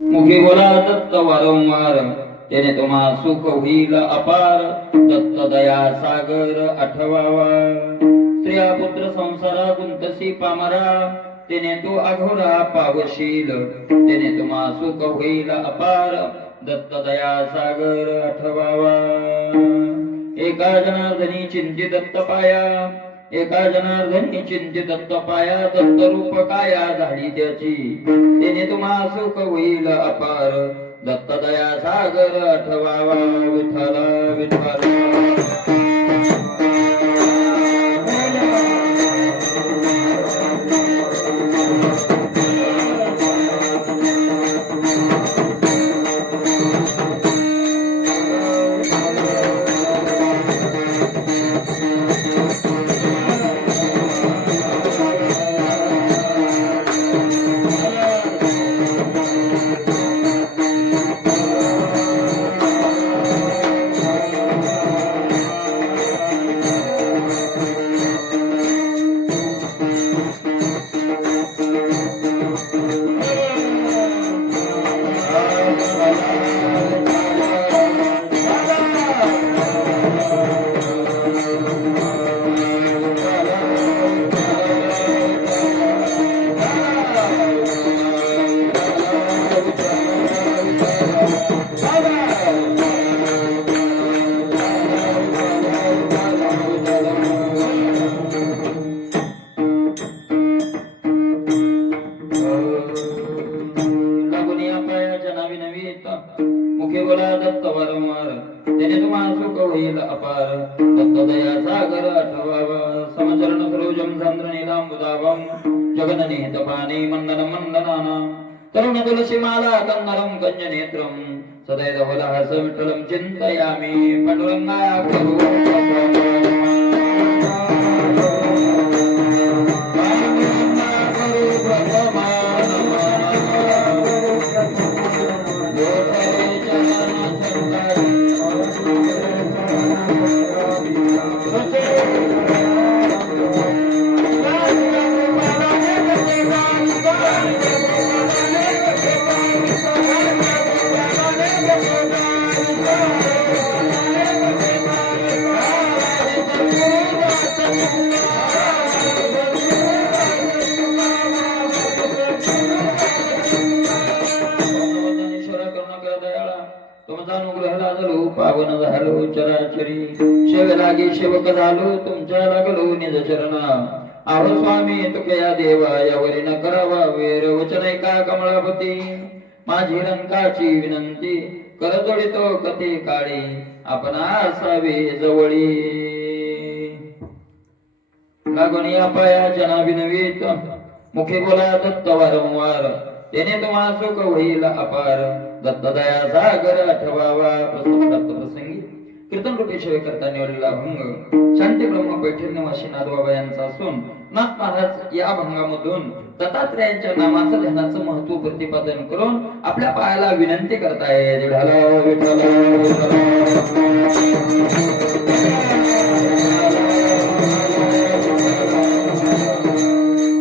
मुखे बोला दत्त वारंवार, त्याने तुम्हा सुख होईल अपार. दत्त दया सागर आठवावा, स्त्रिया पुत्र संसारा गुंतसी पामरा. त्याने तू अघोरा पावशील, त्याने तुम्हा सुख होईल अपार. दत्त दया सागर आठवावा. एका जनार्दनी चिंती दत्त पाया, एका जनार्दनी चिंती दत्त पाया. दत्त रूप काया झाली त्याची, त्याने तुम्हा सुख होईल अपार. दत्त दया सागर आठवावा. विठ्ठल विठ्ठल. मुखे बोला दत्त वारंवार, त्याने तुम्हा सुख होईल अपार. दत्त दया सागर आठवावा. समचरण सरोजम चंद्र नीलांबुदाभं, जगननिहित पाणी मंदन मंदनाना. तरुण तुलसी माला कन्नरं कंज नेत्रं, सदैव विठ्ठलं चिंतयामि. पांडुरंगा करू पावन झालो चराचरी. शिव लागे शिवक झालो तुमच्या लागलो निज चरणा. आहो स्वामी तुकया देवा यावरी न करावा वेर. वचन ऐका कमळापती माझी रंकाची विनंती. कर जोडितो कथे काळी आपण असावे जवळी. लागून या पायाच्या नाभिनवीत, मुखे बोला दत्त वारंवार. त्याने तुम्हा सुख होईल अपार. दत्त दया सागर आठवावा. प्रसंगी कीर्तन रूपी सेवे करता निवडलेला भंग शांती ब्रह्म पैठण निवासी नाथबाबा यांचा असून नाथ महाराज या भंगामधून दत्तात्रयांच्या नामाचं ध्यानाचं महत्व प्रतिपादन करून आपल्या पायाला विनंती करतायत. विठ्ठल विठ्ठल.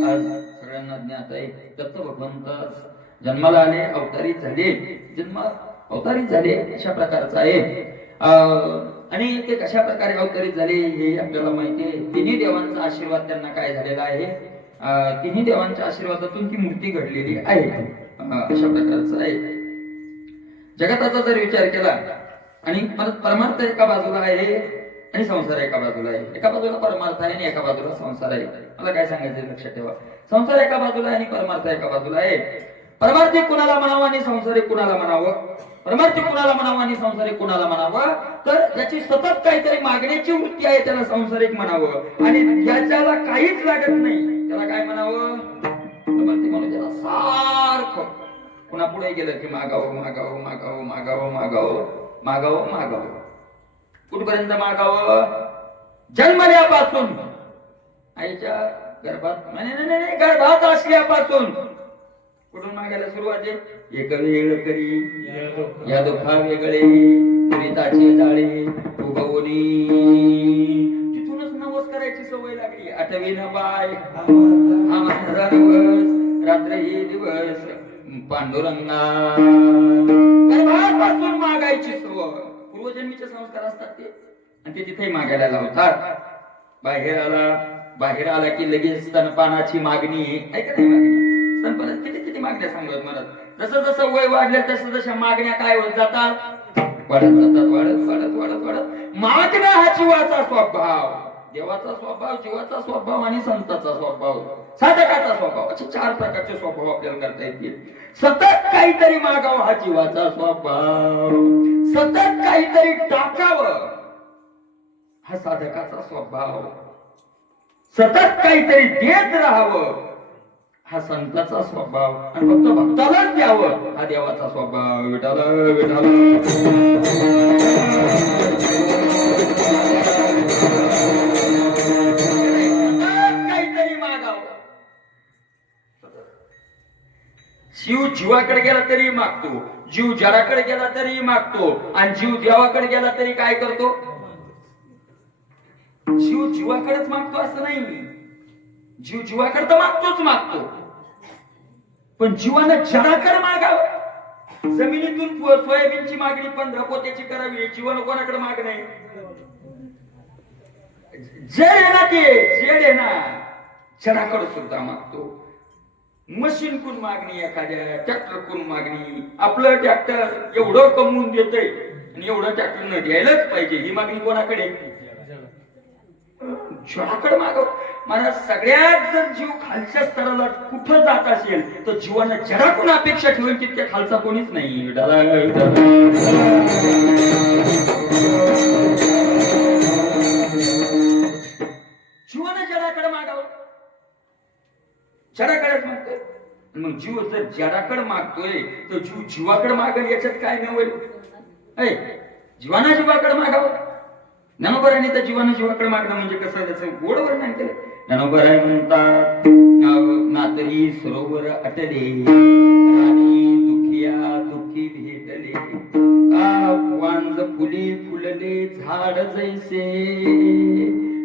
आज सगळ्यांना ज्ञात आहे दत्त भगवंत जन्माला आले, अवतारी झाले. जन्म अवतारी झाले अशा प्रकारचा आहे. आणि ते कशा प्रकारे अवतरित झाले हे आपल्याला माहिती आहे. तिन्ही देवांचा आशीर्वाद त्यांना काय झालेला आहे. तिन्ही देवांच्या आशीर्वादातून ती मूर्ती घडलेली आहे. अशा प्रकारचं आहे. जगताचा जर विचार केला आणि परमार्थ एका बाजूला आहे आणि संसार एका बाजूला आहे. एका बाजूला परमार्थ आहे आणि एका बाजूला संसार आहे. मला काय सांगायचं लक्षात ठेवा. संसार एका बाजूला आहे आणि परमार्थ एका बाजूला आहे. परमार्थिक कुणाला म्हणावं आणि संसारिक कुणाला म्हणावं. परमार्थिक कुणाला म्हणावं आणि संसारिक कुणाला म्हणावं. तर ज्याची सतत काहीतरी मागण्याची वृत्ती आहे त्याला संसारिक म्हणावं. आणि ज्याच्याला काहीच लागत नाही त्याला काय म्हणावं. परमार्थिक म्हणून त्याला सारखं पुन्हा पुढे गेलं की मागावं मागावं मागावं मागावं मागावं मागावं मागावं. कुठपर्यंत मागावं. जन्मल्यापासून आईच्या गर्भात नाही गर्भात असल्यापासून कुठून मागायला सुरुवात आहे. एक वेळ करी या दुःखा वेगळे प्रीताचे जाळे उगवणी. तिथूनच नवस करायची सवय लागली. आठवी न बाय हा माझा दिवस रात्र ही दिवस पांडुरंगा गर्भापासून मागायची सवय, पूर्वजन्मीचे संस्कार असतात ते, आणि ते तिथे मागायला लावतात. बाहेर आला की लगेच स्तनपानाची मागणी, ऐका नाही मागणी, स्तनपानात किती किती मागण्या सांगत मला. जसं जसं वय वाढले तसं तशा मागण्या काय होत जातात, वाढत जातात, वाढत वाढत वाढत वाढत. मागणं हा जीवाचा स्वभाव, देवाचा स्वभाव, जीवाचा स्वभाव आणि संताचा स्वभाव, साधकाचा स्वभाव, असे 4 प्रकारचे स्वभाव आपल्याला करता येतील. सतत काहीतरी मागावं हा जीवाचा स्वभाव, सतत काहीतरी टाकावं हा साधकाचा स्वभाव, सतत काहीतरी देत राहावं हा संताचा स्वभाव, आणि फक्त भक्तालाच द्यावं हा देवाचा स्वभाव. विठाला विठाला काहीतरी मागावं. जीव जीवाकडे गेला तरी मागतो, जीव जराकडे गेला तरी मागतो, आणि जीव देवाकडे गेला तरी काय करतो, जीव जीवाकडेच मागतो असं नाही. जीव जीवाकडे तर मागतो, पण जीवानं जराकडे मागावं. जमिनीतून सोयाबीनची मागणी 15 पोत्याची करावी, जीवानं कोणाकडे माग नाही. जड आहे ना, ते जड आहे ना, जराकडे सुद्धा मागतो. मशीन कोण मागणी, एखाद्या ट्रॅक्टर कोण मागणी. आपलं ट्रॅक्टर एवढं कमवून देतय आणि एवढं ट्रॅक्टर न द्यायलाच पाहिजे, ही मागणी कोणाकडे, जराकडे मागव. मला सगळ्यात जर जीव खालच्या स्तराला कुठं जात असेल तर जीवानं जराकडून अपेक्षा ठेवून तितक्या खालचा कोणीच नाही. जीवानं जराकडे मागावं, जराकडेच मागतोय. मग जीव जर जराकडे मागतोय तर जीव जीवाकडे मागेल, याच्यात काय नव्हे. जीवानं जीवाकडे मागावं. ज्ञानोबराने तर जीवानं जीवाकडे मागणं म्हणजे कसं, त्याचं गोड वर्णन केलं. ज्ञानोबराय म्हणतात, नातरी सरोवर अटले, राणी दुखिया दुखी भेटले, वांज फुली फुलले झाड जैसे.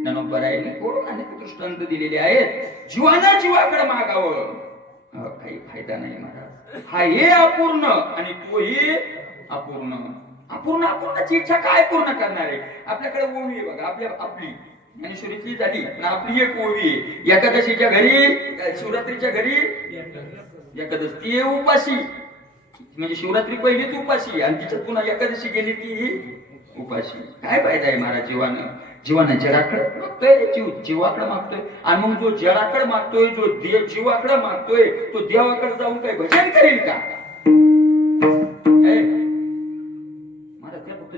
ज्ञानोबरायने गोड अनेक दृष्टांत दिलेले आहेत. जीवानं जीवाकडे मागावं, काही फायदा नाही महाराज. हा हे अपूर्ण आणि तोही अपूर्ण. अपूर्णाची इच्छा काय पूर्ण करणार आहे. आपल्याकडे ओवी आहे बघा, आपली ज्ञानेश्वरीतली झाली पण आपली एक ओवी आहे. एकादशीच्या घरी, शिवरात्रीच्या घरी एकादशी ती उपाशी, म्हणजे शिवरात्री पहिलीच उपाशी आणि तिच्यात पुन्हा एकादशी गेली ती उपाशी. काय फायदा आहे महाराज जीवानं जराकडे मागतोय, जीवाकडे मागतोय. आणि मग जो जराकडे मागतोय, जो जीवाकडे मागतोय, तो देवाकडे जाऊन काय भजन करेल का.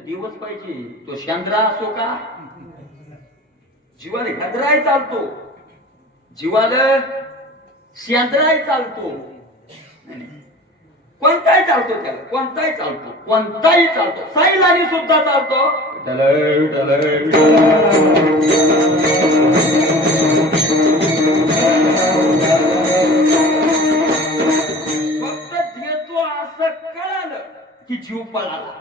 दिवस पाहिजे, तो शांद्रा असो का. जीवाला हदराय चालतो, जीवाला शांद्राय चालतो, कोणताही चालतो, त्याला कोणताही चालतो, साईलानी सुद्धा चालतो. फक्त देतो असं कळालं की जीव पळाला.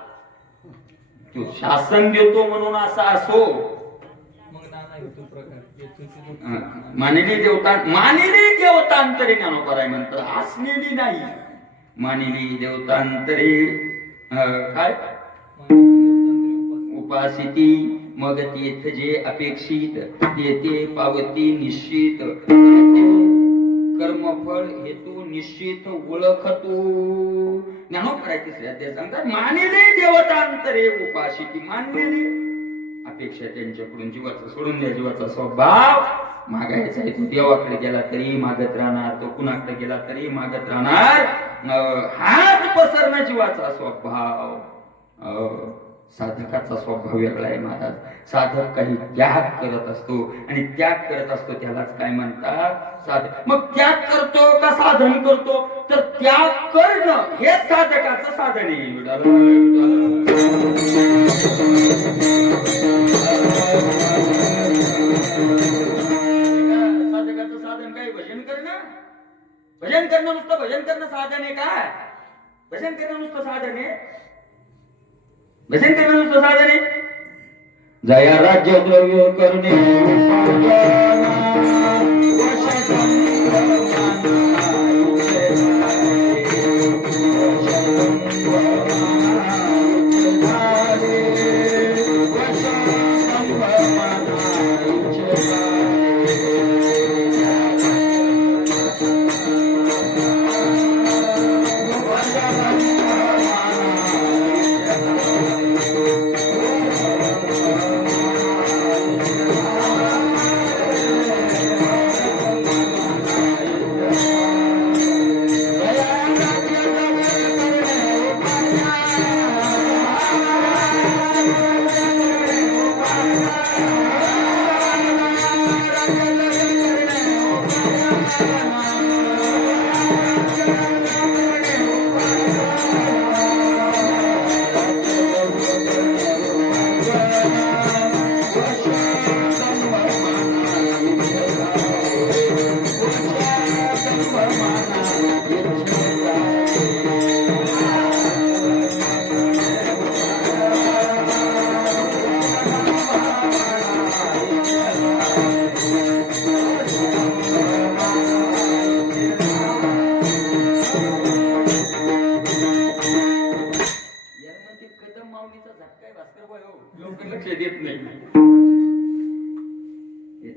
तो शासन देतो म्हणून असा असो. मानिली देवतांतरे ज्ञानोबराय म्हणतात, असलेली नाही. मानिली देवतांतरे काय उपासिती, मग तेथ जे अपेक्षित तेथे पावती निश्चित. कर्मफळ हेतू निश्चित ओळखतो. ज्ञानोबरायची श्रद्धे सांगतात, मानिले देवतांतरे उपासिती, मानलेली अपेक्षा त्यांच्याकडून जीवाचं सोडून द्या. जीवाचा स्वभाव मागायचा आहे. तो देवाकडे गेला तरी मागत राहणार, तो कुणाकडे गेला तरी मागत राहणार. हात पसरणं जीवाचा स्वभाव. साधकाचा स्वभाव वेगळा आहे महाराज. साधक काही त्याग करत असतो आणि त्याग करत असतो त्यालाच काय म्हणतात, साधक. मग त्याग करतो का साधन करतो, तर त्याग करणं हे साधकाचं साधन आहे. साधकाचं साधन काय, भजन करणं. भजन करणं नुसतं भजन करणं साधन आहे का. भजन करणं नुसतं साधन आहे, भजन करणं नुसतं साधन आहे. जया राज्य द्रव्य करणे झटकाय भास्कर भाई हो, लोक लक्ष देत नाही.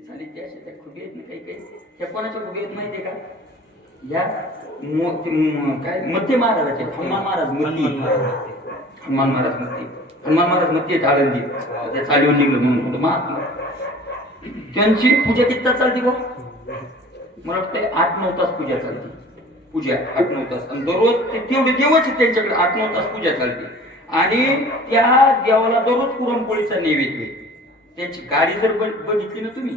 चालीत त्या अशा त्या खुबी आहेत ना काही काही, त्या कोणाच्या खुबी आहेत माहितीये का? या काय मध्य महाराजाचे हनुमान महाराज मूर्ती, हनुमान महाराज मूर्ती, हनुमान महाराज मूर्ती आळंदी त्या चालीवर निघलं म्हणून महात्मा. त्यांची पूजा किती तास चालते गो? मला वाटतं 8-9 तास पूजा चालते. पूजा 8-9 तास, आणि दररोज ते तेवढे देवच त्यांच्याकडे 8-9 तास पूजा चालते. आणि त्या देवाला दररोज पुरणपोळीचा नैवेद्य. त्यांची गाडी जर बघितली ना तुम्ही,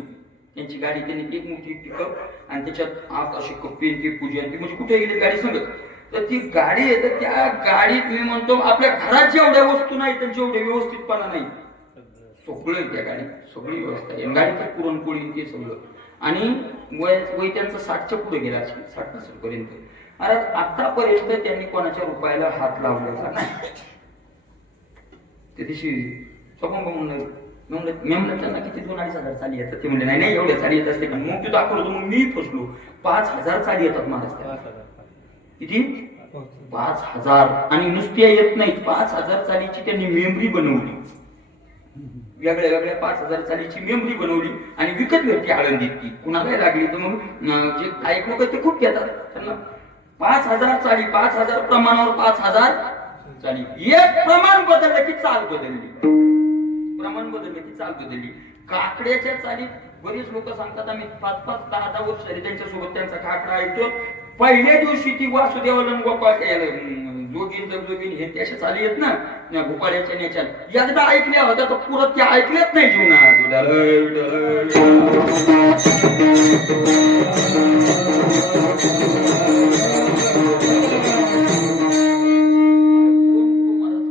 त्यांची गाडी त्यांनी एक मोठी पिकअप आणि त्याच्यात आत अशी कप्पी ती पूजा, ती म्हणजे कुठे गेली गाडी सांगत, तर ती गाडी आहे तर त्या गाडीत मी म्हणतो आपल्या घरात जेवढ्या वस्तू नाही त्यांच्या एवढे व्यवस्थितपणा नाही, सगळं त्या गाडीत सगळी व्यवस्था आहे. गाडीत पुरणपोळी ते सगळं. आणि वय त्यांचं 60च्या पुढे गेला असेल, 60 पर्यंत. अरे आतापर्यंत त्यांनी कोणाच्या रुपयाला हात लावलेला नाही. त्या दिवशी म्हणलं त्यांना किती 2-2.5 हजार चाली येतात. ते म्हणजे नाही एवढ्या चाली येत असते. मग ते दाखवलं, मग मी फसलो. 5,000 चाली येतात महाराज. किती? 5,000. आणि नुसत्या येत नाहीत, 5,000 चालीची त्यांनी मेमरी बनवली. वेगळ्या वेगळ्या 5,000 चालीची मेमरी बनवली आणि विकत भेटते आळंदीत. ती कुणाला लागली तर मग जे काही लोक ते खूप घेतात. त्यांना 5,000 चाली, 5,000 प्रमाणावर 5,000 चाली. एक प्रमाण बदललं की चाल बदलली, प्रमाण बदललं की चाल बदलली. काकड्याच्या चालीत बरेच लोक सांगतात आम्ही 5-5, 10-10 वर्ष झाली त्यांच्यासोबत त्यांचा काकडा ऐकतो. पहिल्या दिवशी ती वासुदेवाला गोपाळ जोगीन जोगीन हे त्याच्या चाली येत ना भोपाळ्याच्या नेच्या, एकदा ऐकल्या होत्या तर पुरत त्या ऐकल्याच नाही जीवनात.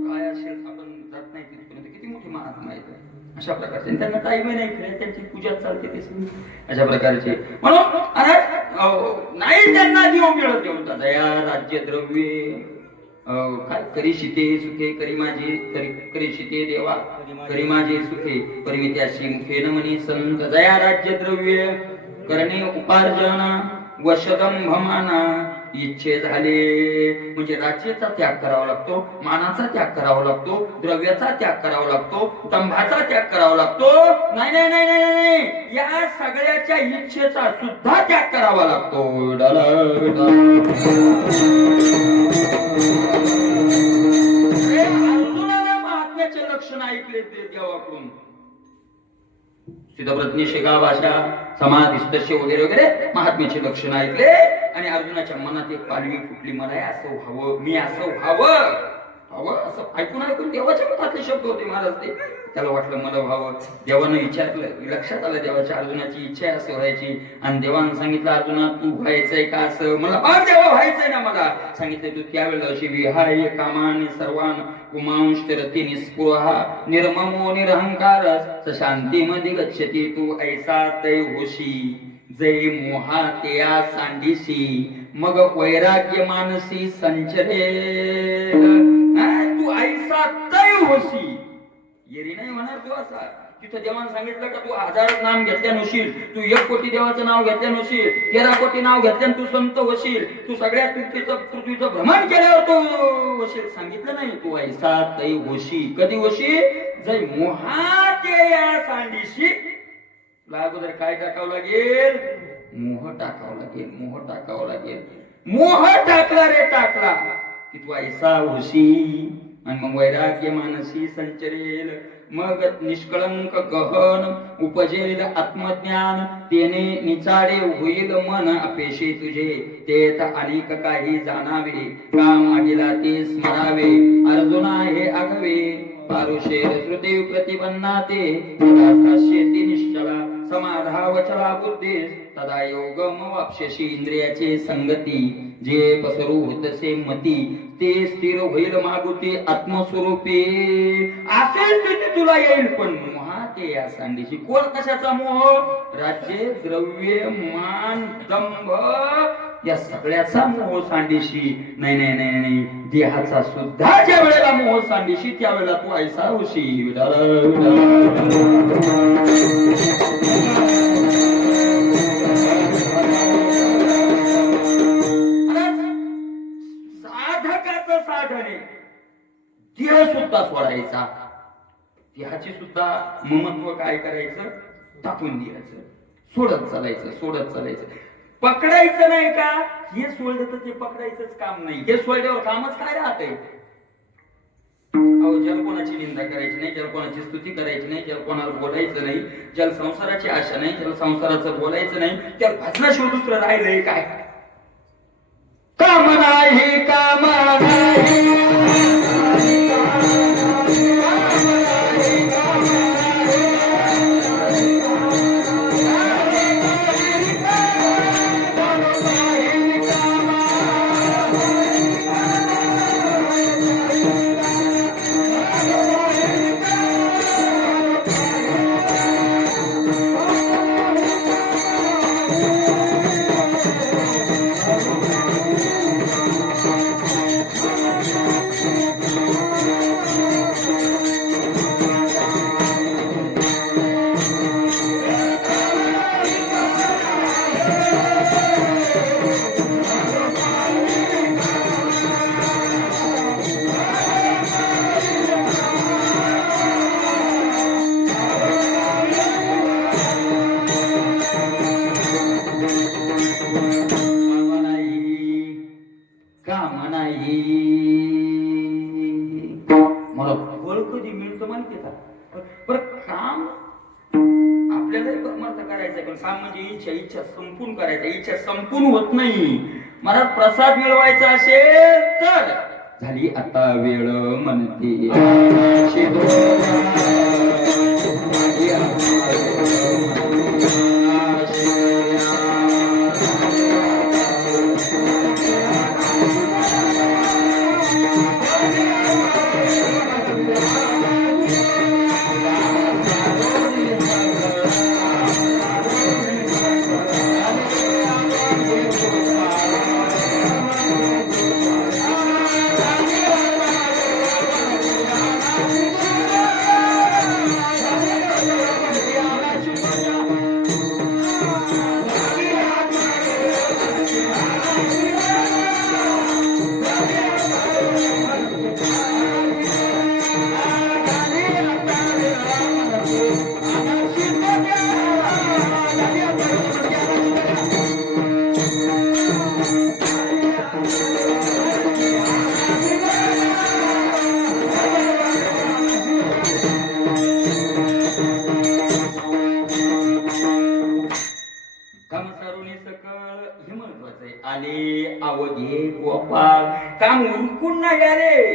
काय असेल आपण जात नाही तिथपर्यंत. किती मोठी महात्मा आहेत अशा प्रकारचे. त्यांना टाईम नाही फिरायला, त्यांची पूजा चालते ते अशा प्रकारचे. म्हणून नाही त्यांना देव मिळत देवता दया राज्य द्रव्ये काय करी शिते सुखे करी माझे करी शिते देवा करी माझे सुखे परिमित्याशी मुखे न म्हणी संत दया राज्य द्रव्य करणे उपार्जन वशदंभमाना इच्छे झाले. म्हणजे राज्याचा त्याग करावा लागतो, मानाचा त्याग करावा लागतो, द्रव्याचा त्याग करावा लागतो, दंभाचा त्याग करावा लागतो. नाही नाही नाही नाही नाही, या सगळ्याच्या इच्छेचा सुद्धा त्याग करावा लागतो. अर्जुनाने महात्म्याचे लक्षण ऐकले देवाकडून. सिद्धप्रज्ञ शिगा भाषा समाधी वगैरे वगैरे महात्म्याचे लक्षण ऐकले आणि अर्जुनाच्या मनात एक पालवी फुटली, मला असं व्हावं, मी असं व्हावं असं ऐकून ऐकून देवाच्या मुखातले शब्द होते महाराज ते. त्याला वाटलं मला व्हावं. देवानं विचारलं, लक्षात आलं देवाच्या अर्जुनाची इच्छा असं व्हायची. आणि देवानं सांगितलं अर्जुना तू व्हायचंय का असं? मला बाप देवा व्हायचंय ना. मला सांगितलं तू त्यावेळेला अशी विहाय कामाने सर्वान कुमांश रती निस्पृहा निर्ममो निरहंकार शांतीमध्ये गच्छती तू ऐसा तै होशी जय मोहा तेया सांडीसी मग वैराग्य मानसी संचरे. तू ऐसा तै होशी, येरी नाही म्हणा तू असा. तिथं देवानं सांगितलं का तू 1000 नाम घेतल्या नशील, तू 1 कोटी देवाचं नाव घेतल्या नशील, 13 कोटी नाव घेतल्या तू संत होशील, तू सगळ्या पृथ्वीचं भ्रमण केल्यावर तू होशील. सांगितलं नाही तू ऐसा तै होशी. कधी होशी? जय मोहा तेया सांडीसी. अगोदर काय टाकावं लागेल? मोह टाकावं लागेल, मोह टाकावं लागेल. मोह टाकला रे टाकला की तू ऐसा होशी. आणि मग वैराग्य मानसी संचरेल, मग निष्कळंक गहन उपजेल आत्मज्ञान, तेने निचाडे होईल मन अपेशे तुझे, तेथ अनेक काही जाणावे, काम आगेला ते स्मरावे. अर्जुना हे आगवे पारुषेर श्रुती प्रतिपन्नाते, शेती निश्चला समाधावचला बुद्धीस, तदा योगम वाप्स्यसि इंद्रियाचे संगती, जे पसरू होतसे मती, ते स्थिर होईल मागुती आत्मस्वरूपी. असे स्थिती तुला येईल. पण मोहा ते या सांडीशी. कोण कशाचा मोह? राज्य द्रव्य मान दंभ या सगळ्याचा मोह सांडीशी. नाही नाही नाही नाही, देहाचा सुद्धा ज्या वेळेला मोह सांडीशी त्यावेळेला तू ऐसा होशी. साधकाचं साधन आहे देह सुद्धा सोडायचा. ह्याची सुद्धा महत्व काय करायचं, टाकून द्यायचं, सोडत चालायचं. पकडायचं नाही का, हे सोडलं तर ते पकडायचंच काम नाही, हे सोडल्यावर कामच काय राहतंय. अहो, ज्याला कोणाची निंदा करायची नाही, ज्याला कोणाची स्तुती करायची नाही, ज्याला कोणाला बोलायचं नाही, ज्याला संसाराची आशा नाही, ज्याला संसाराचं बोलायचं नाही, त्याला भजनाशिवाय दुसरं राहिलंय काय. काम नाही, काम नाही, मला फळ कधी मिळतं माहिती का. बरं, काम आपल्याला परमार्थ करायचं, पण काम म्हणजे इच्छा संपून करायचं. इच्छा संपून होत नाही. मला प्रसाद मिळवायचा असेल तर झाली आता वेळ म्हणते आले अवघे गोपाळ. काम उरकून नाही आले,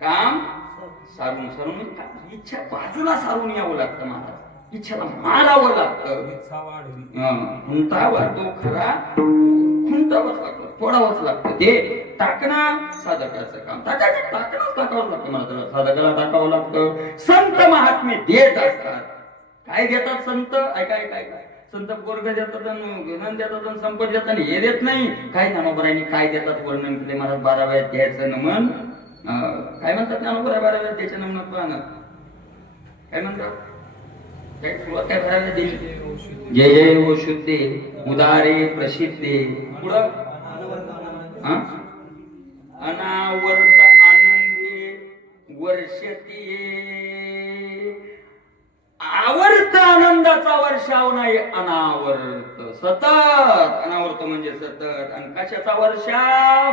काम सारून सारून इच्छा बाजूला सारून यावं लागतं. मला इच्छाला मारावं लागतं. खुंटा वाढतो खरा, खुंटावंच लागतं, तोडावंच लागतं. ते टाकणं साधकाचं काम. टाकणंच टाकावं लागतं. मला साधकाला टाकावं लागतं. संत महात्मे देत असतात. काय देतात संत? ऐकाय काय काय संत वर्ग देतात, ज्ञान देतात, संपत देतात, हे देत नाही. काय ज्ञानोबरायांनी काय देतात वर्णन केले महाराज. 12 वेळा द्यायचं नमन. काय म्हणतात ज्ञानोबरा 12 वेळा द्यायचं नमन. काय म्हणतात, काय सुरुवात काय 12 वेळा देईल. जय जय ओ शुद्धे उदारे प्रसिद्धे. पुढं अनावर्त आनंदे वर्षती. आवर्त आनंदाचा वर्षाव नाही, अनावर्त सतत. अनावर्त म्हणजे सतत. आणि कशाचा वर्षाव?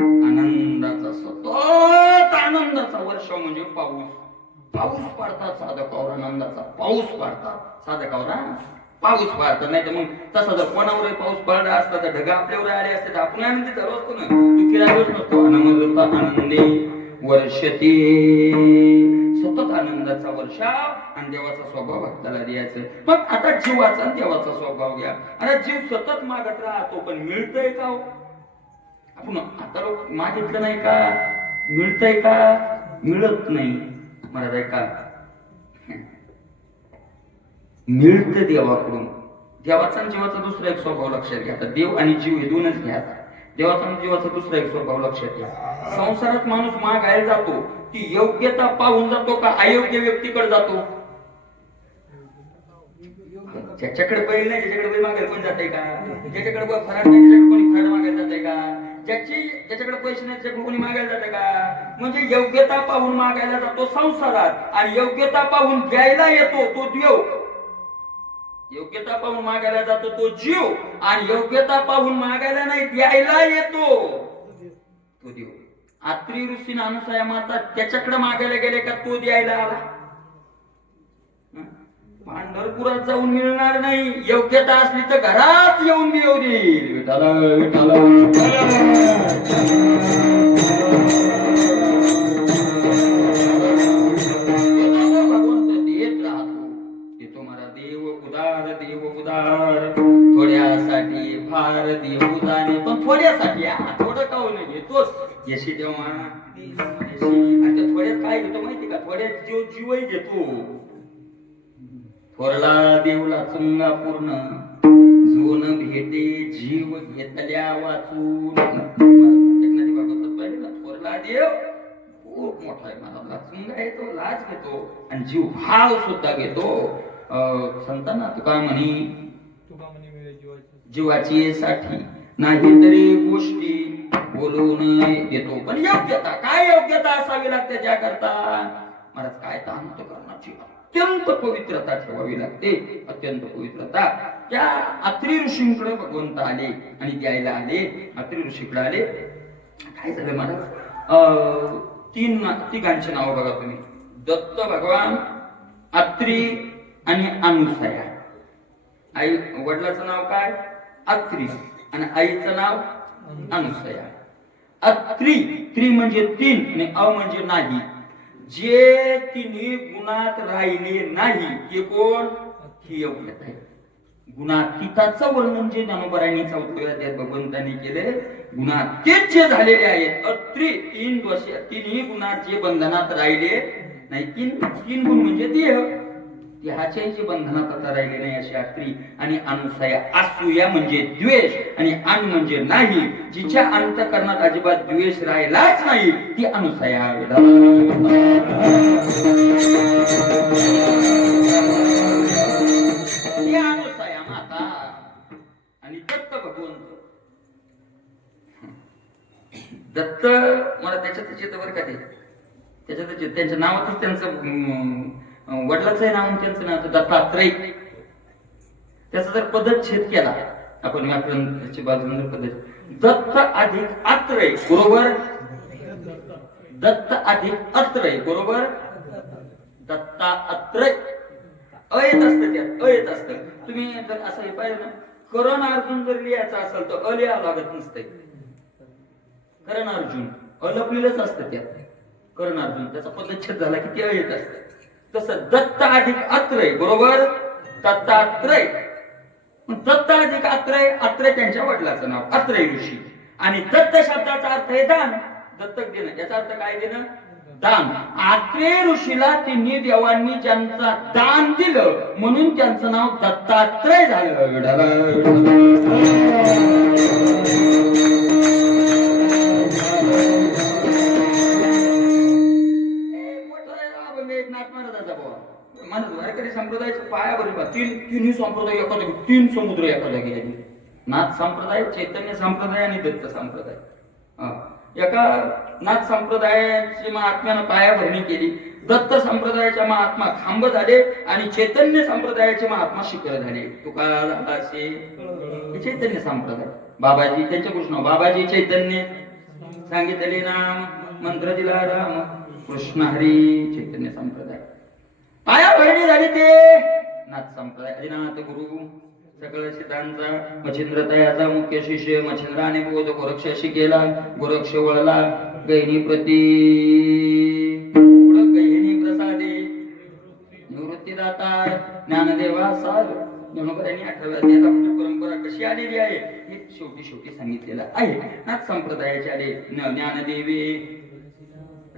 आनंदाचा. सतत आनंदाचा वर्षाव म्हणजे पाऊस. पाऊस पाडतात साधकावर. आनंदाचा पाऊस पाडतात साधकावर. पाऊस पाडतात. नाही तर मग तसा जर कोणावर पाऊस पडला असता तर ढगा आपल्यावर आले असते तर आपण आनंदी झालो असतो ना. दुःखी राहिलोच नसतो. अनावर्त आनंदे वर्षती. सतत आनंदाचा वर्षाव. आणि देवाचा स्वभाव भक्ताला द्यायचा. मग आता जीवाचा आणि देवाचा स्वभाव घ्या. आता जीव सतत मागत राहतो, पण मिळतंय का? आपण आता लोक मागितलं नाही का, मिळतंय का? मिळत नाही. मला का मिळतं देवाकडून. देवाचा आणि जीवाचा दुसरा एक स्वभाव लक्षात घ्या. आता देव आणि जीव हे दोनच घ्या. देवाचा आणि जीवाचा दुसरा एक स्वभाव लक्षात घ्या. संसारात माणूस मागायला जातो, ती योग्यता पाहून जातो का अयोग्य व्यक्तीकडे जातो? ज्याच्याकडे बैल नाही त्याच्याकडे बैल मागायला कोण जाते का? ज्याच्याकडे फराट नाही त्याच्याकडे कोणी फराट मागायला जाते का? ज्याच्याकडे पैसे नाही त्याच्याकडे कोणी मागायला जातं का? म्हणजे योग्यता पाहून मागायला जातो संसारात, आणि योग्यता पाहून द्यायला येतो तो देव. योग्यता पाहून मागायला जातो तो जीव, आणि योग्यता पाहून मागायला नाही द्यायला येतो तो देव. आत्री ऋषी अनुसया माता त्याच्याकडे मागायला गेले का तो द्यायला आला? पंढरपुरात जाऊन मिळणार नाही. योग्यता असली तर घरात येऊन देऊ देईल. भगवंत देत राहतो. येतो मला देव उदार थोड्यासाठी फार देऊ जाणे, पण थोड्यासाठी थोडं काऊन घेतोस यशी तेव्हा. आणि थोड्यात काय घेतो माहिती का? थोड्यात जीवही घेतो. थोरला देवला चुंगा पूर्ण जोन भेटे जीव घेतल्या वाचून. एकनाथी भागवतात पाहिजे ना, थोरला देव खूप मोठा आहे, मला चुंगा येतो, लाच घेतो, आणि जीव भाव सुद्धा घेतो. संतांना तुका म्हणी जीवाची साठी नाही तरी गोष्टी बोलून देतो. पण योग्यता, काय योग्यता असावी लागते त्याकरता? महाराज काय तांत करण्याची अत्यंत पवित्रता ठेवावी लागते. अत्यंत पवित्रता. त्या अत्री ऋषींकडे भगवंत आले आणि द्यायला आले. अत्री ऋषीकडे आले. काय झालं महाराज? तिघांचे नाव बघा तुम्ही. दत्त भगवान, अत्री आणि अनुसया. आई वडिलाचं नाव काय? अत्री, आणि आईचं नाव अनुसया. अत्री, त्री म्हणजे तीन आणि अ म्हणजे नाही. जे तिन्ही गुणात राहिले नाही ते कोण? ही योग्यता आहे. गुणातीताचं वर्णन जे ज्ञानोबरायांनी 4व्या अध्यायात भगवंतांनी केले, गुणातीत जे झालेले आहेत अत्री, तिन्ही गुणात जे बंधनात राहिले नाही. तीन गुण म्हणजे देह, देहाचे जे बंधनात आता राहिले नाही अशी अत्री आणि अनुसया. असूया म्हणजे द्वेष, आणि अन म्हणजे नाही. जिच्या अंतःकरणात अजिबात द्वेष राहिलाच नाही ती अनुसया. ती अनुसया माता. आणि दत्त भगवंत, दत्त मला त्याच्यात बरं का, ते त्याच्यात त्यांच्या नावातच त्यांचं वडिलाचं नाव आणि त्यांचं नाव दत्तात्रय. त्याचा जर पदच्छेद केला आपण व्याकरणाची बाजूने पदच्छेद, दत्त अधिक आत्रय बरोबर दत्त अधिक अत्रय बरोबर दत्ता अत्रय. अयत असतं, त्यात अयत असतं. तुम्ही जर असं हे पाहिलं ना, करण अर्जुन जर लिहायचं असेल तर अ लिहावं लागत नसतंय. करण अर्जुन अलपलेलंच असतं त्यात. करण अर्जुन त्याचा पदच्छेद झाला की ते अयत असतं. तसं दत्त अधिक अत्रय बरोबर दत्तात्रय. दत्त अधिक अत्रय, अत्रय त्यांच्या वडिलाचं नाव अत्रय ऋषी. आणि दत्त शब्दाचा अर्थ आहे दान, दत्तक देणं. याचा अर्थ काय देणं? दान. अत्रेय ऋषीला तिन्ही देवांनी ज्यांचा दान दिलं म्हणून त्यांचं नाव दत्तात्रय झालं. संप्रदायाच्या पायावर तिन्ही संप्रदाय एका जागी, 3 समुद्र एका जागी आहे. नाथ संप्रदाय, चैतन्य संप्रदाय आणि दत्त संप्रदाय. एका नाथ संप्रदायाची महात्म्यानं पायाभरणी केली, दत्त संप्रदायाच्या महात्मा खांब झाले, आणि चैतन्य संप्रदायाचे महात्मा शिखर झाले. तुकाराम दासे चैतन्य संप्रदाय. बाबाजी त्यांच्या कृष्ण बाबाजी चैतन्य सांगितले नाम, मंत्र दिला राम कृष्ण हरी. चैतन्य संप्रदाय. पायाभरणी झाली ते नाथ संप्रदाय. आदिनाथ गुरु सकळ सिद्धांचा मच्छिंद्रतयाचा मुख्य शिष्य. मच्छिंद्राने बोध गोरक्षाशी केला. गोरक्ष वळला गहिनी प्रती गहिनी प्रसादे निवृत्तीदाता ज्ञानदेवा सार. ज्ञानोबरांनी 18व्या अध्यायात आपली परंपरा कशी आलेली आहे हे शेवटी सांगितलेलं आहे. नाथ संप्रदायाचे आले ज्ञानदेवे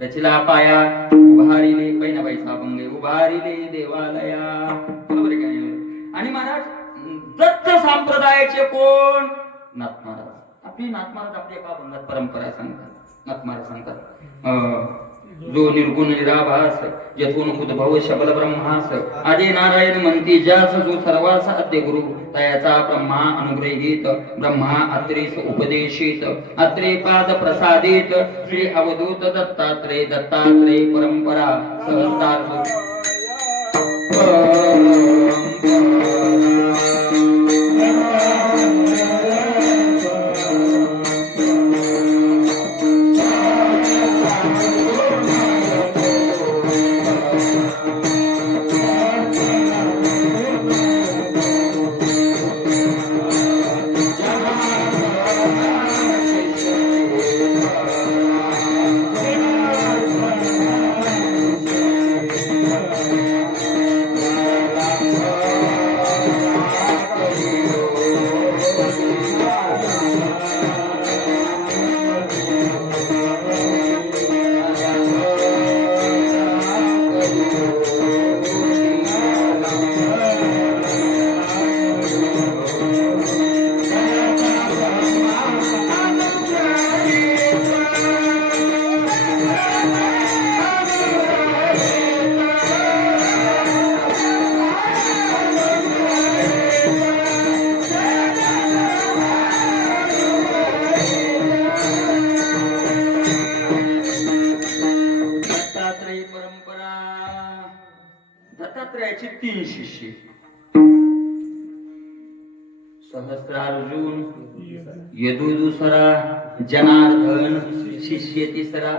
रचिला पाया उभारिले बहिणाबाईचा अभंग उभारिले देवालया. बरोबर आहे काय? आणि महाराज दत्त संप्रदायाचे कोण? नाथ महाराज. आपली नाथ महाराज आपली एका अभंगात परंपरा सांगतात. नाथ महाराज सांगतात जो निर्गुण निराभास यथून उद्भव शबल ब्रह्मास आदि नारायण म्हणती ज्यास जो सर्वास आद्य गुरु तयाचा ब्रह्मा अनुग्रहित ब्रह्मा अत्रेस उपदेशित अत्रे पाद प्रसादित श्री अवधूत दत्तात्रय दत्तात्रय परंपरा सहस्रार दत्तात्रयाचे 3 शिष्य सहस्रार्जुन यदु दुसरा जनार्दन शिष्य तिसरा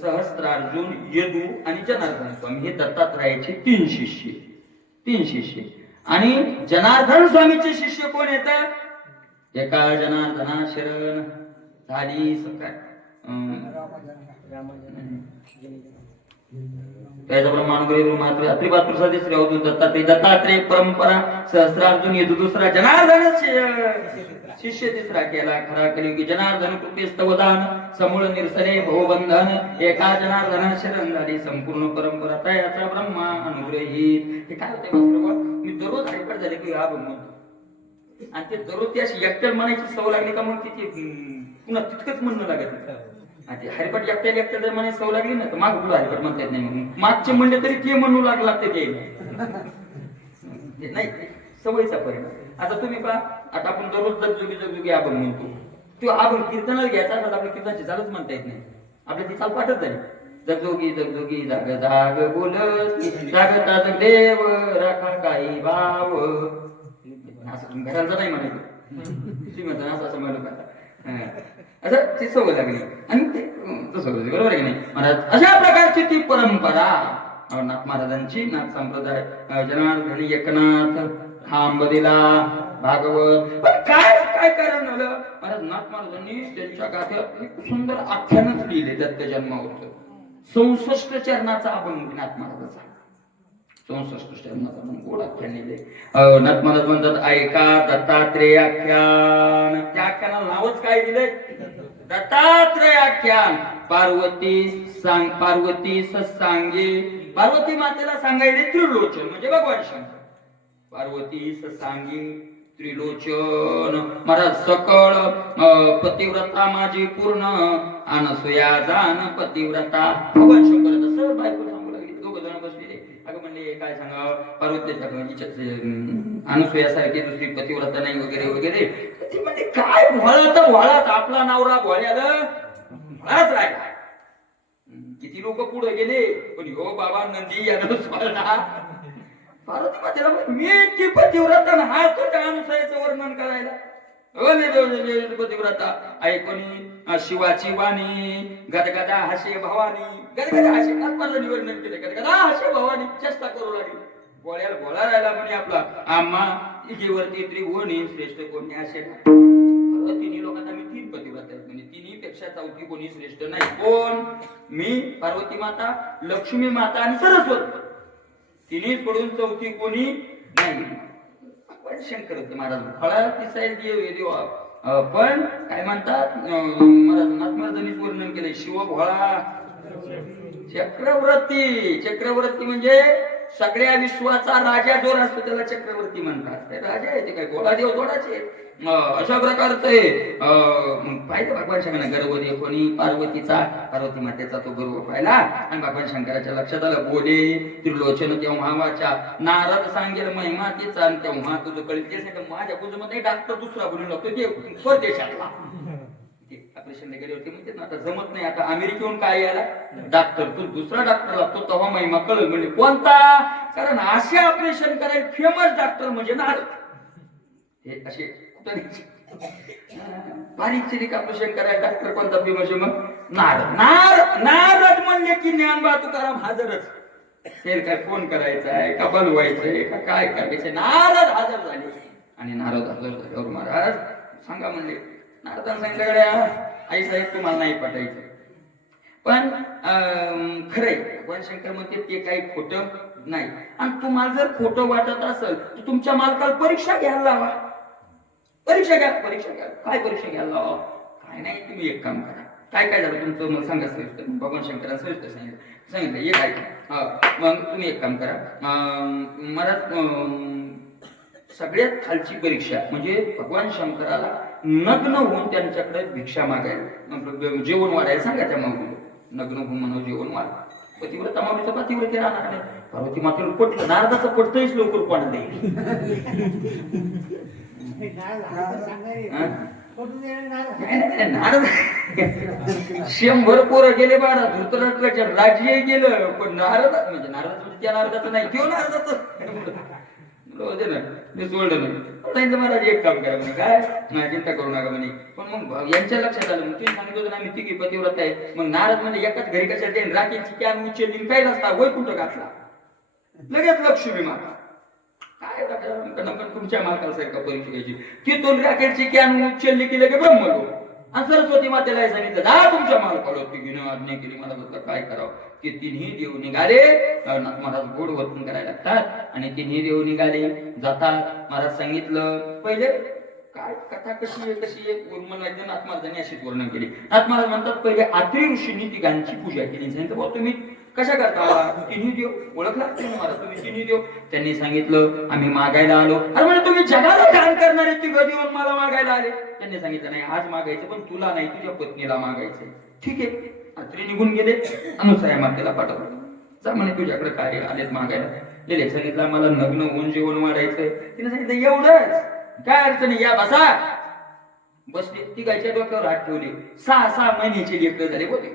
सहस्रार्जुन यदु आणि जनार्दन स्वामी हे दत्तात्रयाचे 3 शिष्य आणि जनार्दन स्वामीचे शिष्य कोण येतात एका जनार्दना शरण झाली सकाळ दत्तात्रय परंपरा सहस्रार्जुन यदु दुसरा जनार्दन शिष्य तिसरा केला खरा कलियुगी जनार्दन कृपेस्तवदान समूळ निरसले भवबंधन एका जनार्दना शरण झाली संपूर्ण परंपरा तयाचा ब्रह्मा अनुग्रहित हे काय होते मी दररोज ऐकत झाले की हा ब्रह्म आणि ते दररोज ती अशी एकट्याला म्हणायची सवय लागली का मग तिथे पुन्हा तितकंच म्हणणं लागत हरिपाठ एकट्याला जर म्हणायची सवय लागली ना तर माग पुढे हरिपाठ म्हणता येत नाही मग मागचे म्हणले तरी ते म्हणू लागला ते नाही सवयीचा परिणाम आता तुम्ही पहा आता आपण दररोज जगजुगी आपण म्हणतो तो आपण कीर्तनाला घ्यायचा असतात आपल्या कीर्तनाची चालच म्हणता येत नाही आपल्या ती चाल पाठच झाली जगजोगी जाग जाग बोलत जागता देव राखा काही भाव असं घरांचा नाही म्हणायचं असं म्हणलं का असं ती सवय लागली आणि ते तसं बरोबर आहे की नाही महाराज अशा प्रकारची ती परंपरा नाथ महाराजांची नाथ संप्रदाय जनार्दन एकनाथ हा अंबदिला भागवत काय काय कारण झालं महाराज नाथ महाराजांनी त्यांच्या गाथ्यात एक सुंदर आख्यानच लिहिले दत्त जन्मावरचं 64 चरणाचा अभंग नाथ महाराजाचा 64 चरणाचा अभंग गोड आख्यान लिहिले नाथ महाराज म्हणतात ऐका दत्तात्रेय आख्यान त्या आख्यानाला नावच काय दिले दत्तात्रय आख्यान पार्वती सांगे पार्वती मातेला सांगायचे त्रिलोचन म्हणजे भगवान शंकर पार्वती सांगे त्रिलोचन महाराज सकळ पतिव्रता माझी पूर्ण अनसुया जान पतिव्रता भगवान शंकर सर बायको सांगू लागली दोघ जण बसलेले अगं म्हणले काय सांगा पार्वतीच्या अनसुयासारखी दुसरी पतिव्रता नाही वगैरे वगैरे ती म्हणजे काय भोळात आपला नवरा भोळ्याला भोळाच राहिला किती लोक पुढे गेले पण हो बाबा नंदी यानं स्वळला पार्वती मातेला मी की पतिव्रता हा तो त्या अनुसयाचं वर्णन करायला पतिव्रता ऐकोनी शिवाची वाणी गदगदा हसे भवानी गदगदा हसे आत्माचं वर्णन केले गदगदा हसे भवानी चेष्टा करू लागली बोळ्याला बोळा राहिला म्हणजे आपला आम्हा इगेवरती त्रिभुवनी श्रेष्ठ कोणी असे तिन्ही लोकांना मी 3 पतिव्रता आहेत म्हणजे तिन्ही पेक्षा चौथी कोणी श्रेष्ठ नाही कोण मी पार्वती माता लक्ष्मी माता आणि सरस्वती तिन्ही सोडून चौथी कोणी नाही शंकर होते महाराज फळा तिसाईल देव पण काय म्हणतात महाराज नाथ महाराजांनीच वर्णन केलंय शिव भोळा चक्रवर्ती. चक्रवर्ती म्हणजे सगळ्या विश्वाचा राजा जो असतो त्याला चक्रवर्ती म्हणतात. राजा आहे ते काय गोलादेव थोडाचे. अशा प्रकारचं आहे. पाहिजे भगवान शंकरांना गर्व दे कोणी पार्वतीचा, पार्वती मातेचा तो गर्व पाहिला आणि भगवान शंकराच्या लक्षात आलं. बोले त्रिलोचन तेव्हा वाचा, नारद सांगेल महिमा तिचा आणि तेव्हा तुझं कळील. तेच नाही तर माझ्या कुजमध्ये डॉक्टर दुसरा बोलू लागतो ते परदेशातला. ऑपरेशन गेले होते म्हणजे आता जमत नाही. आता अमेरिकेहून काय यायला डॉक्टर, तू दुसरा डॉक्टर लागतो तेव्हा महिमा कळल. म्हणजे कोणता? कारण असे ऑपरेशन करायला फेमस डॉक्टर म्हणजे नारद. हे असे बारीक चिरीक ऑपरेशन करायला डॉक्टर कोणता फेमस आहे मग? नारद. नारद म्हणले की ज्ञानबा तुकाराम हजरच. हे काय फोन करायचा आहे का बोलवायचंय का काय करायचंय? नारद हजर झाले. आणि नारद हजर झाल्यावर महाराज सांगा म्हणले. नारदांना सांगितलं गड्या आई साहेब तुम्हाला नाही पटायचं, पण खरंय भगवान शंकर म्हणते ते काही खोटं नाही. आणि तुम्हाला जर खोटं वाटत असेल तर तुमच्या मालकाला परीक्षा घ्यायला लावा. परीक्षा घ्या. काय परीक्षा घ्यायला लावा? काय नाही, तुम्ही एक काम करा. काय झालं तुमचं मला सांगा सविस्तर. भगवान शंकरांना सविस्तर सांगितलं एक ऐका. मग तुम्ही एक काम करा. मला सगळ्यात खालची परीक्षा म्हणजे भगवान शंकराला नग्न होऊन त्यांच्याकडे भिक्षा मागायला, जेवण वाढायला सांगा त्या माऊलीला. नग्न होऊन म्हणून जेवण वाढ. पतिव्रता माऊलीचं पतिव्रती राहणार नाही. पार्वती मातेला पटलं. नारदाचं पटतंच लवकर कोणा देईल. नारद 100 पोरं गेले 12 धृतराष्ट्राच्या राज्य गेलं, पण नारद म्हणजे त्या नारदाचं नाही, त्यो नारदाचं मी सोडलं नाही. महाराज एक काम करा म्हणे, काय नाही चिंता करू नका म्हणे. पण मग यांच्या लक्षात आलं, मग तुम्ही सांगितलं होतं आम्ही तिघी पतिव्रत आहे. मग नारद म्हणजे एकाच घरी कशा राखीची कॅन उचलली काय नसता वैकुंठ घातला लगेच लक्ष्मी माता. काय तुमच्या मालकासारखा परीक्षा घ्यायची. तिथून रॅकेटची कॅन उचलली की लगे ब्रह्मलो. आणि सरस्वती मातेला सांगितलं जा तुमच्या मालकाला तिघीनं आज्ञा केली. मला बघता काय करावं. ते तिन्ही देव निघाले. महाराज गोड वर्तन करायला लागतात आणि तिन्ही देव निघाले जातात. महाराज सांगितलं पहिले काय कथा कशी आहे उर्मला नाथ महाराजांनी अशीच वर्णन केली. नाथ महाराज म्हणतात पहिले आत्री ऋषींनी तिघांची पूजा केली. सांगितलं भाऊ तुम्ही कशा करता? तिन्ही देव ओळखला महाराज तुम्ही तिन्ही देव. त्यांनी सांगितलं आम्ही मागायला आलो. अरे म्हणजे तुम्ही जगाला दान करणारे तिघ देऊन मला मागायला आले. त्यांनी सांगितलं नाही आज मागायचं पण तुला नाही तुझ्या पत्नीला मागायचं. ठीक आहे. रात्री निघून गेले. अनुसया मातेला पाठवलं जा म्हणे तुझ्याकडे काय आलेत मागायला. गेले सांगितलं मला नग्न होऊन जेवण वाढायचंय. तिने सांगितलं एवढंच काय अडचणी या बसा. बसले. तिघाच्या डोक्यावर हात ठेवले. 6 महिन्याची लेकरं झाले होते.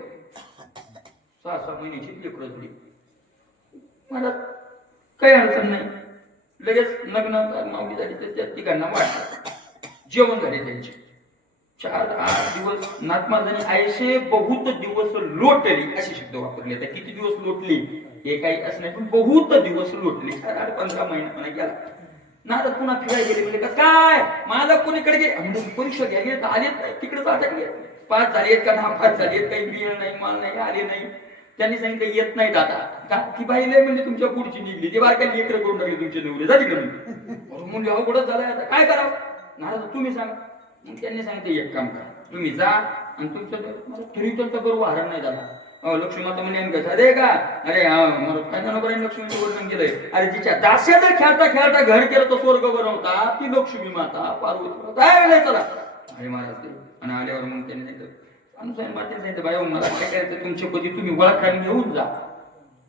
6 महिन्याची लेकरं झाली. मला काही अडचण नाही. लगेच लग्न माऊली झाली तर त्या तिघांना वाटलं. जेवण झाले त्यांचे. 4-8 दिवस नाथ महाराजांनी आयशे बहुत दिवस लोटली असे शब्द वापरले. आता किती दिवस लोटली हे काही असं नाही, पण बहुत दिवस लोटली. 15 महिना गेला. नारद पुन्हा फिरायला गेले. म्हणजे काय मला कोणीकडे गेले परीक्षा घ्यायला आलेत नाही तिकडेच अटकले. 5 झालेत का 10 झालेत काही मिळ नाही माल नाही आले नाही. त्यांनी सांगितलं येत नाहीत आता का ती बाईले म्हणजे तुमच्या पुढची निघली. ते बारक्या लेकरं करून लागले तुमचे नवरे झाली कमी म्हणजे अवघडच झालाय. आता काय करावं नारद तुम्ही सांगा. मग त्यांनी सांगितलं एक काम करा तुम्ही जा आणि तुमचं तरी त्यांचा बरोबर हरण नाही झाला. लक्ष्मी माता म्हणे अरे का अरे हा मला काय नंबर लक्ष्मीचं वर्णन केलंय. अरे तिच्या दास्या जर खेळता घर केलं तर स्वर्ग बनवता ती लक्ष्मी माता पार्वती काय नाही चला अरे महाराज. आणि आल्यावर मग त्यांनी सांगितलं अनुसार मातेने सांगितलं बाई मला काय करायचं तुमच्या पती तुम्ही वळखाने घेऊन जा.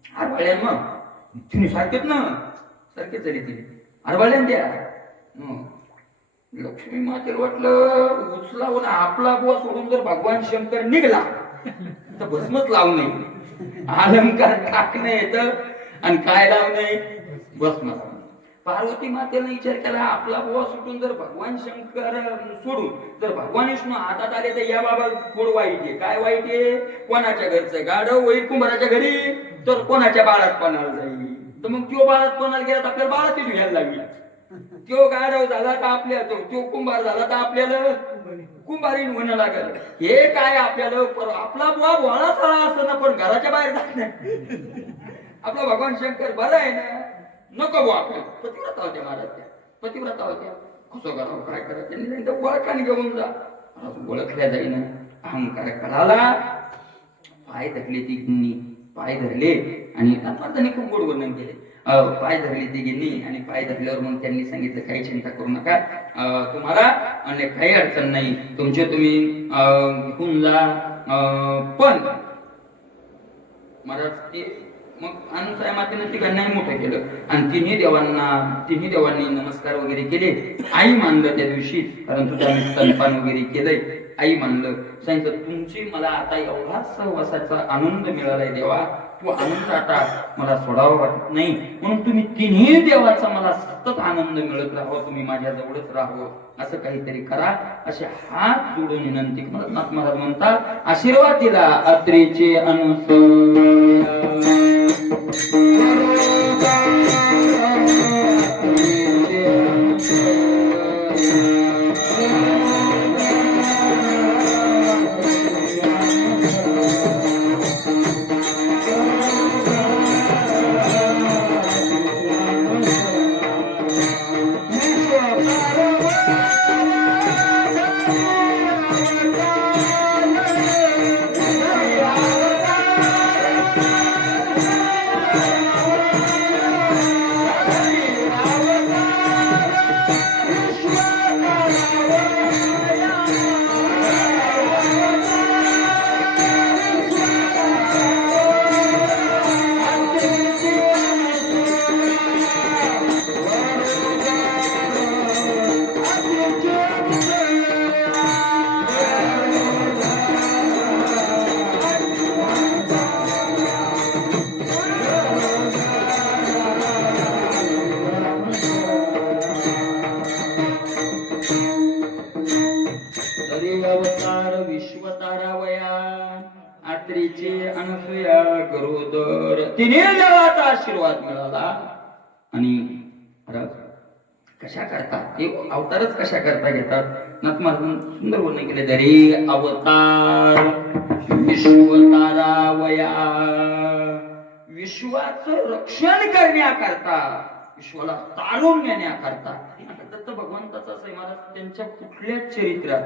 हरवाळ्यान मग तुम्ही सारखेच ना सारखेच झाली तिने हरवाळ्यान द्या. लक्ष्मी मातेला वाटलं उचलावून आपला बुवा सोडून जर भगवान शंकर निघला तर भस्मच लावू नये. अलंकार टाकणं येतं आणि काय लावू नये भस्म लावू. पार्वती मातेने विचार केला आपला बुवा सुटून जर भगवान शंकर सोडून जर भगवान विष्णू हातात आले तर या बाबा थोडं वाईट आहे. काय वाईट आहे? कोणाच्या घरचं गाढव होईल कुंभाराच्या घरी तर कोणाच्या बाळात पणाला जाईल. तर मग तो बाळात पणाला गेला तर आपल्याला बाळात घ्यायला लागली. तो गाढव झाला तर आपल्या तो कुंभार झाला तर आपल्याला कुंभारीन होणं लागल. हे काय आपल्याला आपला बुवा वाळा साळा असतो ना पण घराच्या बाहेर जात नाही. आपला भगवान शंकर बरा आहे ना नको बुवा आपल्याला. पतिव्रता होत्या महाराज त्या पतिव्रता होत्या. कसं करावं काय करावं त्यांनी सांगितलं ओळखाने घेऊन जा. ओळखल्या जाईन अहंकार कळाला. पाय धरले ती गिन्नी, पाय धरले आणि त्यांनी खूप गोड वर्णन केले. पाय धरले ती गिन्नी आणि पाय धरल्यावर मग त्यांनी सांगितलं काही चिंता करू नका, तुम्हाला आणि काही अडचण नाही, तुमचे तुम्ही घेऊन जा. पण महाराज ते मग अनुसूया मातेनं तिघांनाही मोठं केलं आणि तिन्ही देवांनी नमस्कार वगैरे केले. आई मानलं त्या दिवशी, कारण तुझ्या स्तनपान वगैरे केलंय. आई मानलं, सांगितलं तुमची मला आता एवढा सहवासाचा आनंद मिळालाय देवा, तो आनंद आता मला सोडावा वाटत नाही, म्हणून तुम्ही तिन्ही देवाचा मला सतत आनंद मिळत राहावं, तुम्ही माझ्या जवळच राहावं, असं काहीतरी करा. असे हात जोडून विनंती नाथ महाराज म्हणतात, आशीर्वाद दिला अत्रेचे अनुसूया. अनुसूया गरोदर तिने देवाचा आशीर्वाद मिळाला. आणि कशा करता ते अवतारच कशा करता घेतात नाथ महाराज सुंदर वर्णन केले. दरी अवतार विश्वतारावया, विश्वाचं रक्षण करण्याकरता, विश्वाला तारून नेण्याकरता. दत्त भगवंताचा असं महाराज त्यांच्या कुठल्याच चरित्रात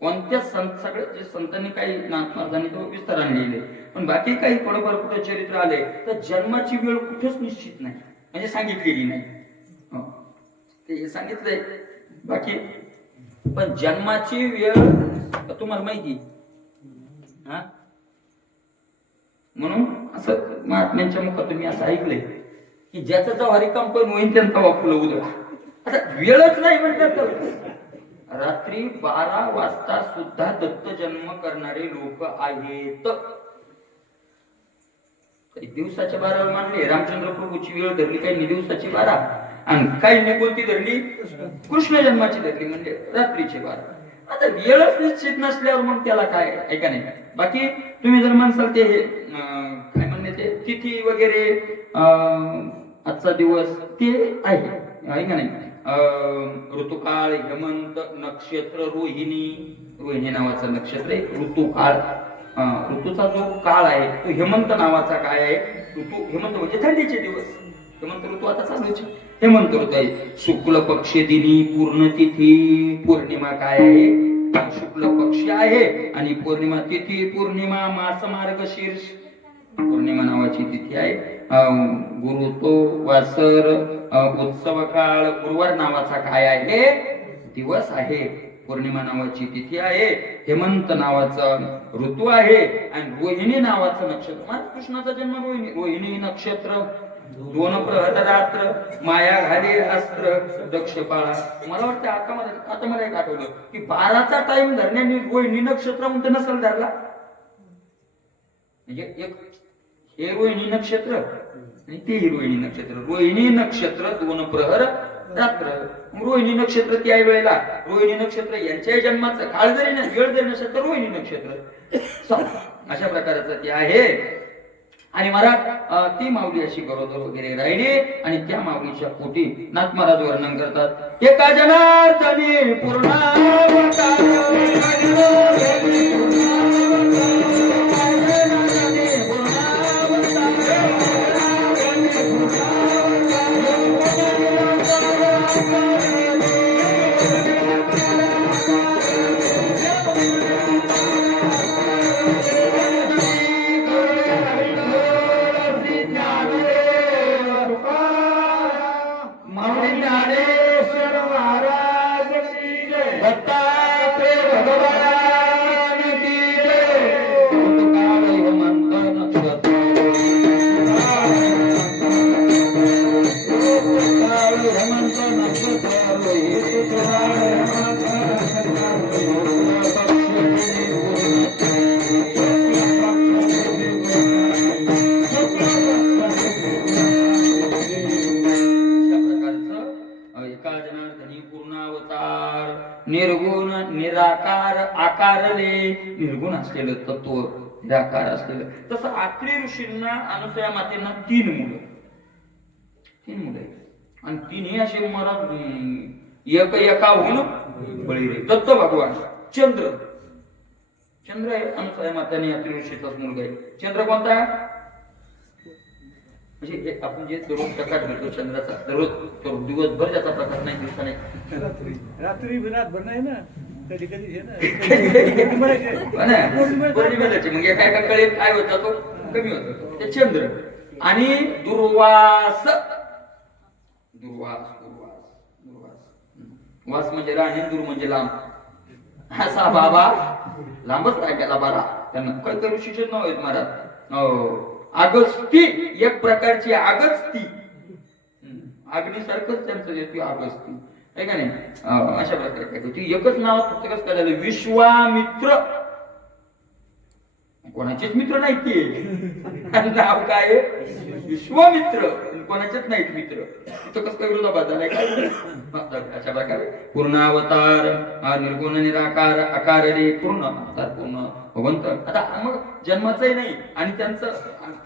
कोणत्या संत, सगळे जे संतांनी काही नाथ महाराजांनी तो विस्ताराने लिहिले, पण बाकी काही थोडंफार कुठे चरित्र आले तर जन्माची वेळ कुठेच निश्चित नाही, म्हणजे सांगितलेली नाही. ते सांगितलंय बाकी, पण जन्माची वेळ तुम्हाला माहिती हा. म्हणून असं महात्म्यांच्या मुखातून मी असं ऐकलंय की ज्याचा जेव्हा रिकामपण होईल त्यांचा फुलं उधळा. आता वेळच नाही म्हणतात. रात्री 12 वाजता सुद्धा दत्त जन्म करणारे लोक आहेत. दिवसाच्या 12 मानले, रामचंद्र प्रभूची वेळ धरली, काही दिवसाची 12 आणि काही कोणती धरली कृष्ण जन्माची धरली, म्हणजे रात्रीची 12. आता वेळच निश्चित नसल्यावर मग त्याला काय ऐका नाही. बाकी तुम्ही जर म्हणसाल ते काय म्हणणे ते तिथी वगैरे आजचा दिवस ते आहे का नाही. ऋतुकाळ, हेमंत, नक्षत्र रोहिणी नावाचं नक्षत्र आहे. ऋतुकाळ, ऋतूचा जो काळ आहे तो हेमंत नावाचा काय आहे. ऋतू हेमंत म्हणजे थंडीचे दिवस, हेमंत ऋतू आता चालूच हेमंत ऋतू आहे. शुक्ल पक्ष दिनी पूर्ण तिथी, पौर्णिमा काय आहे शुक्ल पक्ष आहे आणि पौर्णिमा तिथी, पौर्णिमा मास मार्गशीर्ष पौर्णिमा नावाची तिथी आहे. गुरु तो वासर, उत्सव काळ, गुरुवार नावाचा काय आहे दिवस आहे. पौर्णिमा नावाची तिथी आहे, हेमंत नावाचा ऋतू आहे आणि रोहिणी नावाचं नक्षत्र. कृष्णाचा जन्म रोहिणी नक्षत्र, 2 प्रहर रात्र, माया घाले अस्त्र, दक्ष पाळा. मला वाटतं आता मला एक आठवलं की 12चा टाइम धरण्याने रोहिणी नक्षत्र म्हणते नसेल धरला. म्हणजे एक हे रोहिणी नक्षत्र आणि ते रोहिणी नक्षत्र. रोहिणी नक्षत्र 2 प्रहर रात्र, रोहिणी नक्षत्र त्या वेळेला रोहिणी नक्षत्र यांच्या जन्माचा काळ जरी ना वेळ जरी नसेल तर रोहिणी नक्षत्र अशा प्रकारचं ते आहे. आणि मला ती माऊली अशी गरोदर वगैरे राहिली आणि त्या माऊलीच्या पोटी नाथ महाराज वर्णन करतात. एका जनार्दनी पूर्णावतार निराकार आकारले निर्गुण असलेलं तत्व निराकार असलेलं. तसं आत्री ऋषींना अनुसया मातेंना तीन मुलं आहेत आणि तिन्ही असे महाराज एकाहून बळीरे. दत्त भगवान चंद्र आहे अनुसया माताने आत्री ऋषीचाच मुलगा आहे. चंद्र कोणता म्हणजे आपण जे दररोज प्रकाश घेतो चंद्राचा दररोज दिवसभर त्याचा प्रकाश नाही दिवसा नाही रात्री रातभर नाही ना कधी कधी पौर्णिमेलाचे मग एका एका कळेत काय होत जातो कमी होतो ते चंद्र. आणि दुर्वास वास म्हणजे राणी दूर म्हणजे लांब असा बाबा लांबच राहिला बारा त्यांना काही करू शिक्षण नाव आहेत महाराज. अगस्ती एक प्रकारची अगस्ती अग्नीसारखंच त्यांचं येते अगस्ती आहे का नाही. अशा प्रकारे काय एकच नाव फक्त कसं काय झालं विश्वामित्र कोणाचेच मित्र नाही ते नाव काय विश्वामित्र कोणाचेच नाहीत मित्र तिथं कसं काय विरोधाभास झालाय काय. अशा प्रकारे पूर्ण अवतार निर्गुण निराकार आकारले पूर्ण अवतार पूर्ण भगवंत. आता मग जन्माचंही नाही आणि त्यांचं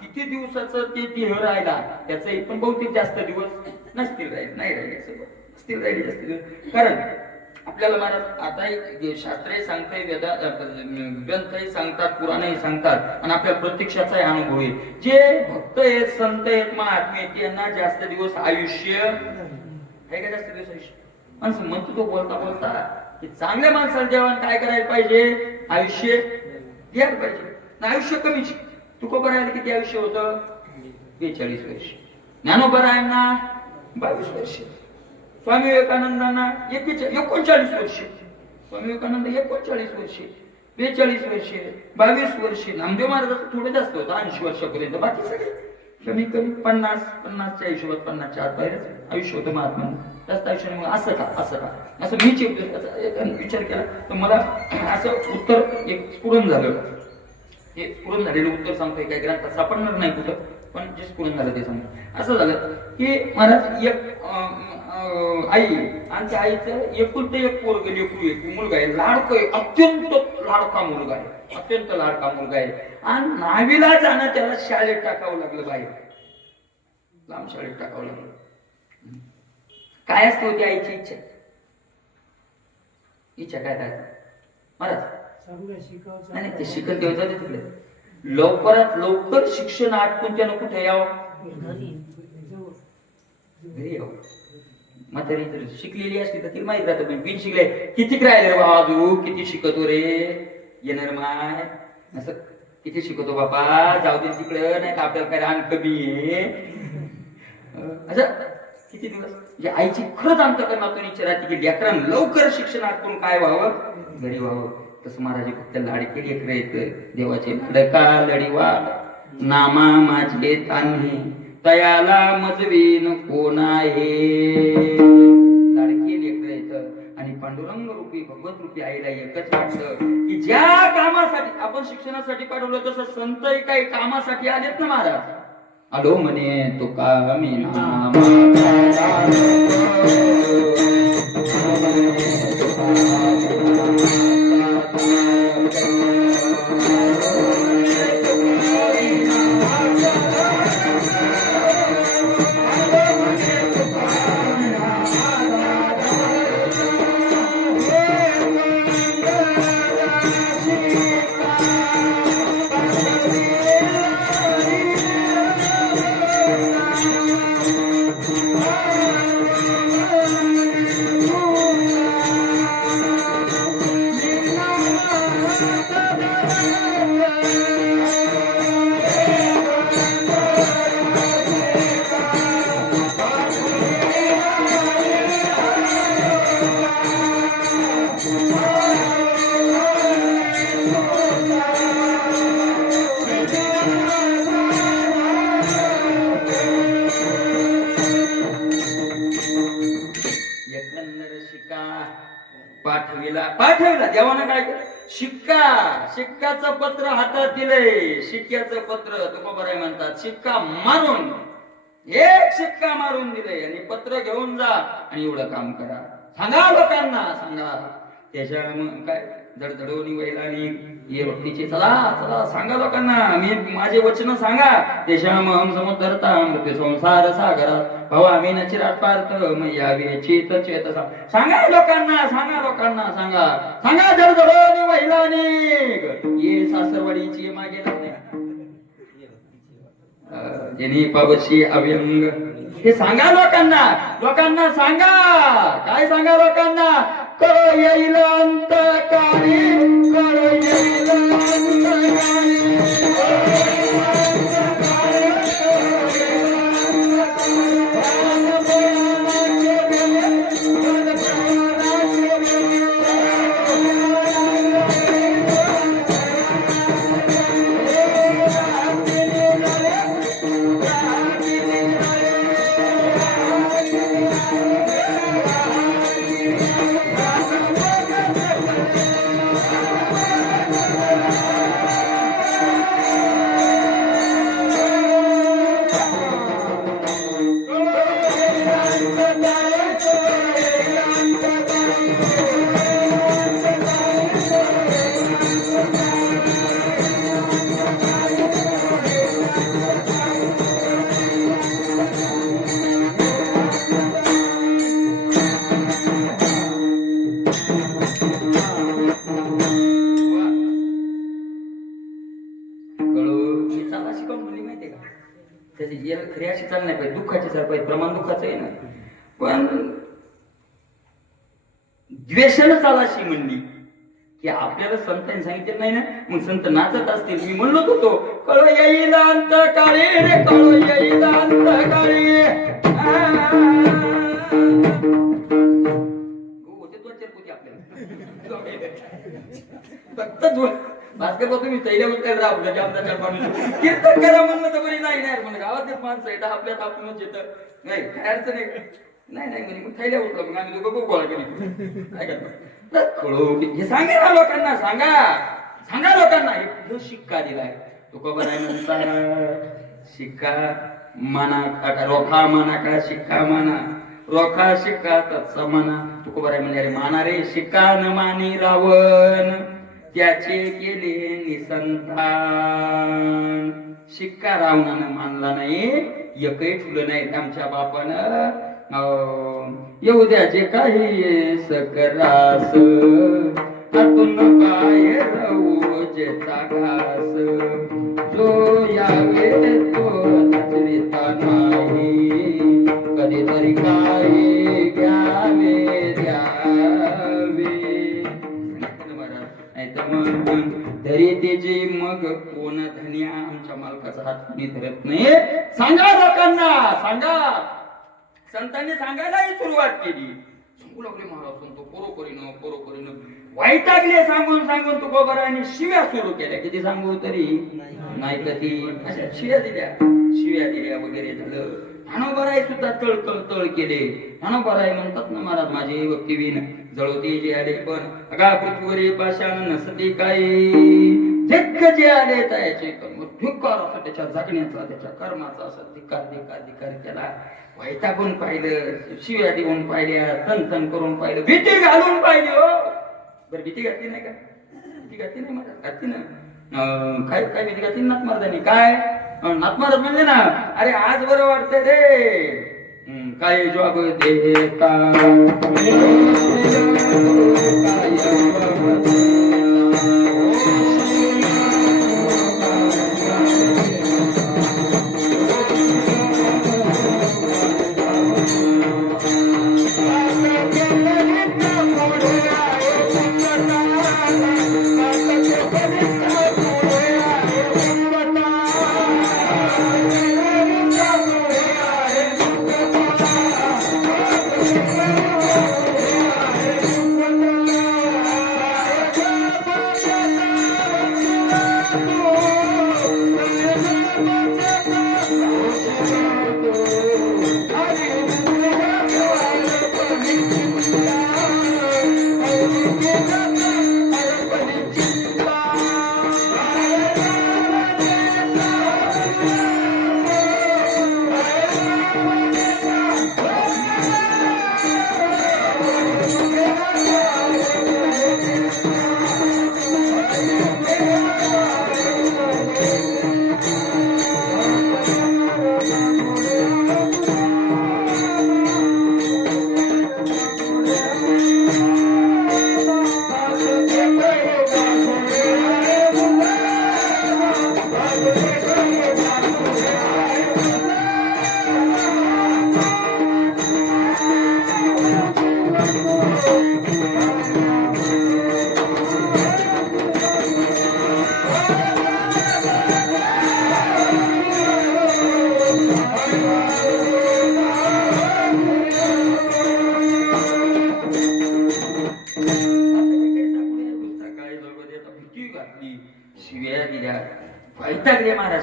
किती दिवसाचं ते देह राहिला त्याचंही पण बहुतेक जास्त दिवस नसतील राहिले नाही राहिले असतील राहिले जास्त दिवस. कारण आपल्याला महाराज आता शास्त्रही सांगताय वेदा ग्रंथही सांगतात पुराणही सांगतात आणि आपल्या प्रत्यक्षाचाही अनुभव आहे. जे भक्त आहेत संत आहेत महात्मे आहेत यांना जास्त दिवस आयुष्य आहे का जास्त दिवस आयुष्य माणसं म्हणतो तो बोलता की चांगल्या माणसाला जेवण काय करायला पाहिजे आयुष्य द्यायला पाहिजे ना आयुष्य कमीच. तुकोबरायला किती आयुष्य होतं 42 वर्ष. ज्ञानोबरायांना 22 वर्ष. स्वामी विवेकानंदांना 39 वर्ष. स्वामी विवेकानंद 39 वर्ष 42 वर्ष 22 वर्ष. नामदेव महाराजांचं थोडं जास्त होतं 80 वर्षापर्यंत. बाकी सगळे कमी कमी 50च्या हिशोबात 50च्या आत बाहेर आयुष्य होतं महात्मा जास्त आयुष्य. मग असं का असं मी विचार केला तर मला असं उत्तर एक स्फुरण झालं. हे स्फुरण झालेलं उत्तर सांगतोय काही ग्रंथात सापडणार नाही कुठं पण जे स्फुरण झालं ते सांगतो. असं झालं की महाराज एक आई आणि त्या आईचं एकुलते एक पोरग एक मुलगा आहे लाडका आहे अत्यंत लाडका मुलगा आहे अत्यंत लाडका मुलगा आहे. आणि नावीला जाणं त्याला शाळेत टाकावं लागलं बाहेर लांब शाळेत टाकावं लागलं. काय असते होती आईची इच्छा काय महाराज नाही ते शिकत ठेवायचं तिकडे लवकरात लवकर शिक्षण आटपून त्यानं कुठे यावं घरी यावं. म्हातारी शिकलेली असली तर ती माहित राहतं पण बिन शिकले किती राहिले रे बाबा तू किती शिकतो रे येणार माय असं किती शिकवतो बाबा जाऊ दे तिकडं नाही का आपल्याला काय रान कमी आहे असं किती दिवस. म्हणजे आईची खरंच अंतःकरणातून इच्छा राहते की लेकरांना लवकर शिक्षण आटपून काय व्हावं घरी व्हावं. तसं महाराज फक्त लाडके लेकर येत देवाचे लडका लढीवाड नामा माझे तान्ही तयाला मजवीन कोण आहे. लाडके लेकर येत आणि पांडुरंग रूपी भगवत रूपी आईला एकच वाटतं की ज्या कामासाठी आपण शिक्षणासाठी पाठवलं तसं संतही काही कामासाठी आलेत ना महाराज. आलो म्हणे तो कामी पाठविला देवानं काय शिक्काचं पत्र हातात दिलंय. शिक्क्याचं पत्र तुकोबाराय म्हणतात शिक्का मारून एक शिक्का मारून दिलंय आणि पत्र घेऊन जा आणि एवढं काम करा. सांगा लोकांना सांगा त्याच्या मग काय धडधडवणी वैला आणि ये भक्तीचे चला चला सांगा लोकांना मी माझे वचन सांगा त्याच्या महम समुद्रता मृत्यू संसार सागरात भवा मी चिराट पार्थ मैयावे चेत चेत सांगा लोकांना सांगा धडधडवणी वैला आणि ये सासरवाडीची मागे लागणे जेनी पावशी अव्यंग हे सांगा लोकांना सांगा काय सांगा लोकांना कळ येईल अंत काळी कळ येईल अंत खरी अशी चाल नाही पाहिजे दुःखाची चाल पाहिजे प्रमाण दुःखाचं आहे ना पण द्वेषानं चाल अशी म्हणली की आपल्याला संतांनी सांगितलं नाही ना मग संत नाचत असतील मी म्हणत होतो कळ येईल अंत काळी रे कळ येईल अंत काळी होते दोन चार पोती आपल्याला फक्त दोन भास्कर बाबा मी तैल्या म्हणतात राबलं आमच्या माणूस कीर्तन करा म्हणलं तर बरी नाही म्हणलं गावातच माणसं आहे आपल्यात आपण येतं नाही काय अडचण नाही म्हणे मग थैल्या उठलं मग आम्ही दोघं गोळा केली काय करतो हे सांगा लोकांना सांगा लोकांना हे शिक्का दिलाय तो खबर आहे म्हणता शिक्का माना रोखा माना का शिक्का माना रोखा शिक्का तत्सा माना तू खबर आहे म्हणजे अरे माना रे शिक्का न मानी रावण त्याचे केले निसंतान शिक्का रावणानं मानला नाही एकही ठुलं नाही आमच्या बापानं येऊ द्याचे काही सकरास आतून काय राहू जेता घास जो यावे तो नजरेता नाही कधीतरी काही घ्यावे द्यावे धरी त्याचे मग कोण धन्या आमच्या मालकाचा हात कोणी धरत नाही सांगा लोकांना संतांनी सांगायलाही सुरुवात केली सांगू लागले महाराज सांगतो पोरोकरीनं वैतागले सांगून तो गोबराने शिव्या सुरू केल्या किती सांगू तरी नाही कधी अशा शिव्या दिल्या वगैरे झालं हणोबराई सुद्धा तळ केले हणोबराई म्हणतात ना महाराज माझे भक्तिवीन जळोती जे आले पण अगा पृथ्वीवरी पाषाण नसते काही जग जे आले त्याचे धिक्कार असा त्याच्या जगण्याचा त्याच्या कर्माचा असा धिक्कार केला वैतागून पाहिलं शिव्या देऊन पाहिल्या तन करून पाहिलं भीती घालून पाहिली हो बरं भीती घातली नाही का भीती घातली नाही महाराज घातली ना काय भीती घातली नाथ महाराजांनी काय नाथ महाराज म्हणले ना अरे आज बरं वाटतंय रे काय जॉब देता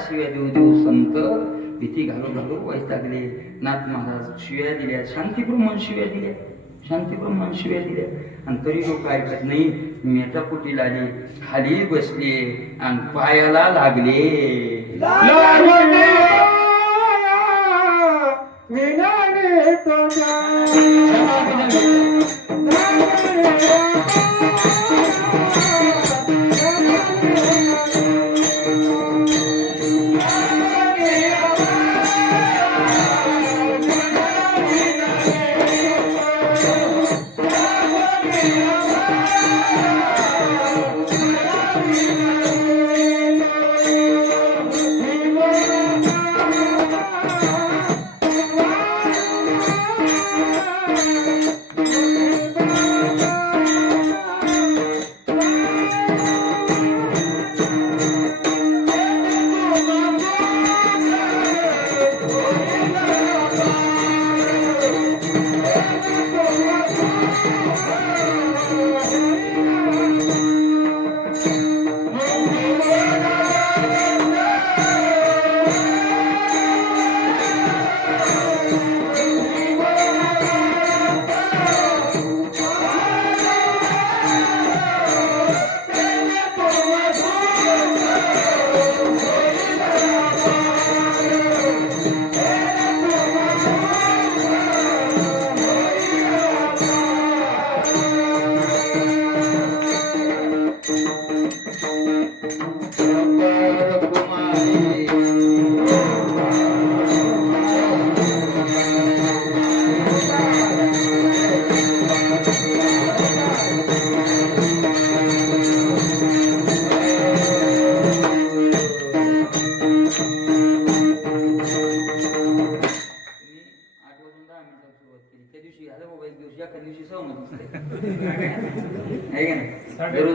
शिव्या देऊ देऊ संत भीती घालू घालू वैतागले. नाथ महाराज शिव्या दिल्या, शांतीब्रह्मन शिव्या दिल्या, शांतीब्रह्मन शिव्या दिल्या. आणि तरी लोक ऐकत नाही. मेटापुटीला आली, खाली बसले आणि पायाला लागले.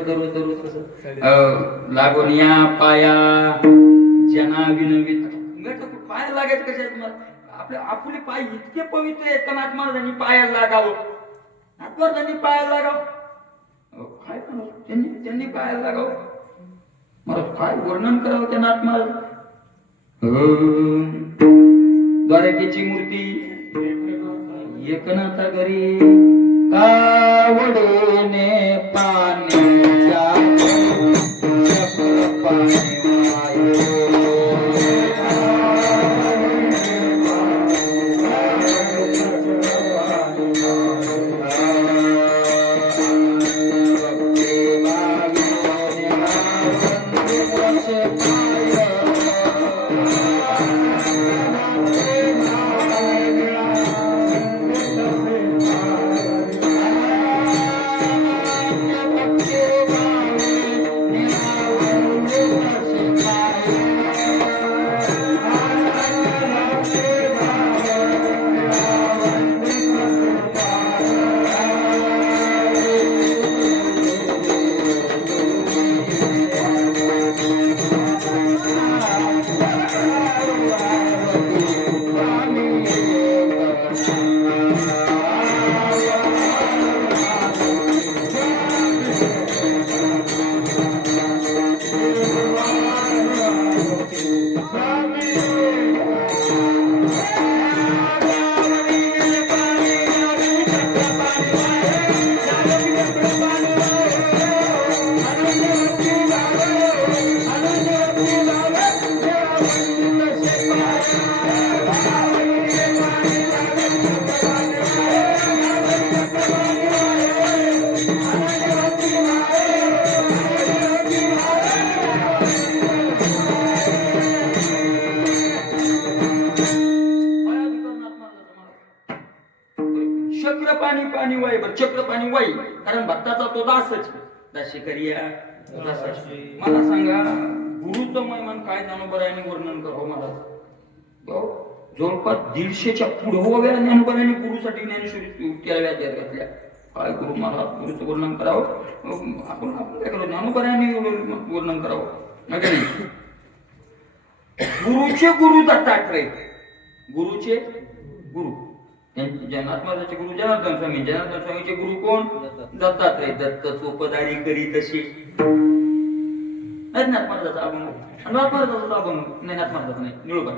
दररोज कसं लागून या पाया जना विनवित पाय लागायचं कशा तुम्हाला. आपले पाय इतके पवित्र आहेत का नाथ महाराजांनी पायाला लागावं, नाथ महाराजांनी पायाला लागावं. काय त्यांनी पायाला लागावं. मला काय वर्णन करावं त्या नाथ महाराज. द्वारकेची मूर्ती एकनाथा घरी कावडीने पाण्याच्या पाणी पाणी वाई बर चक्र पाणी वाई. कारण भक्ताचा तो दासच दाशी करिया. मला सांगा गुरुचं महिमान काय ज्ञानोबरायांनी वर्णन करावं मला. जवळपास 150च्या पुढे वेळा ज्ञानोबरायांनी गुरुसाठी ज्ञानेश्वरी केल्या घातल्या. काय गुरु महाराज गुरुचं वर्णन करावं. आपण काय करावं ज्ञानोबरायांनी वर्णन करावं नाही. गुरुचे गुरु दत्तात्रय. गुरुचे गुरु जनार्दन महाराजांचे गुरु जनार्दन स्वामी. जनार्दन स्वामीचे गुरु कोण? दत्तात्रय. दत्त चोपदारी करी तशी नाही नाथ महाराजाचा अभंग आणि नाथ महाराजाचा अभंग नाही नाथ महाराजाचा नाही निळोबा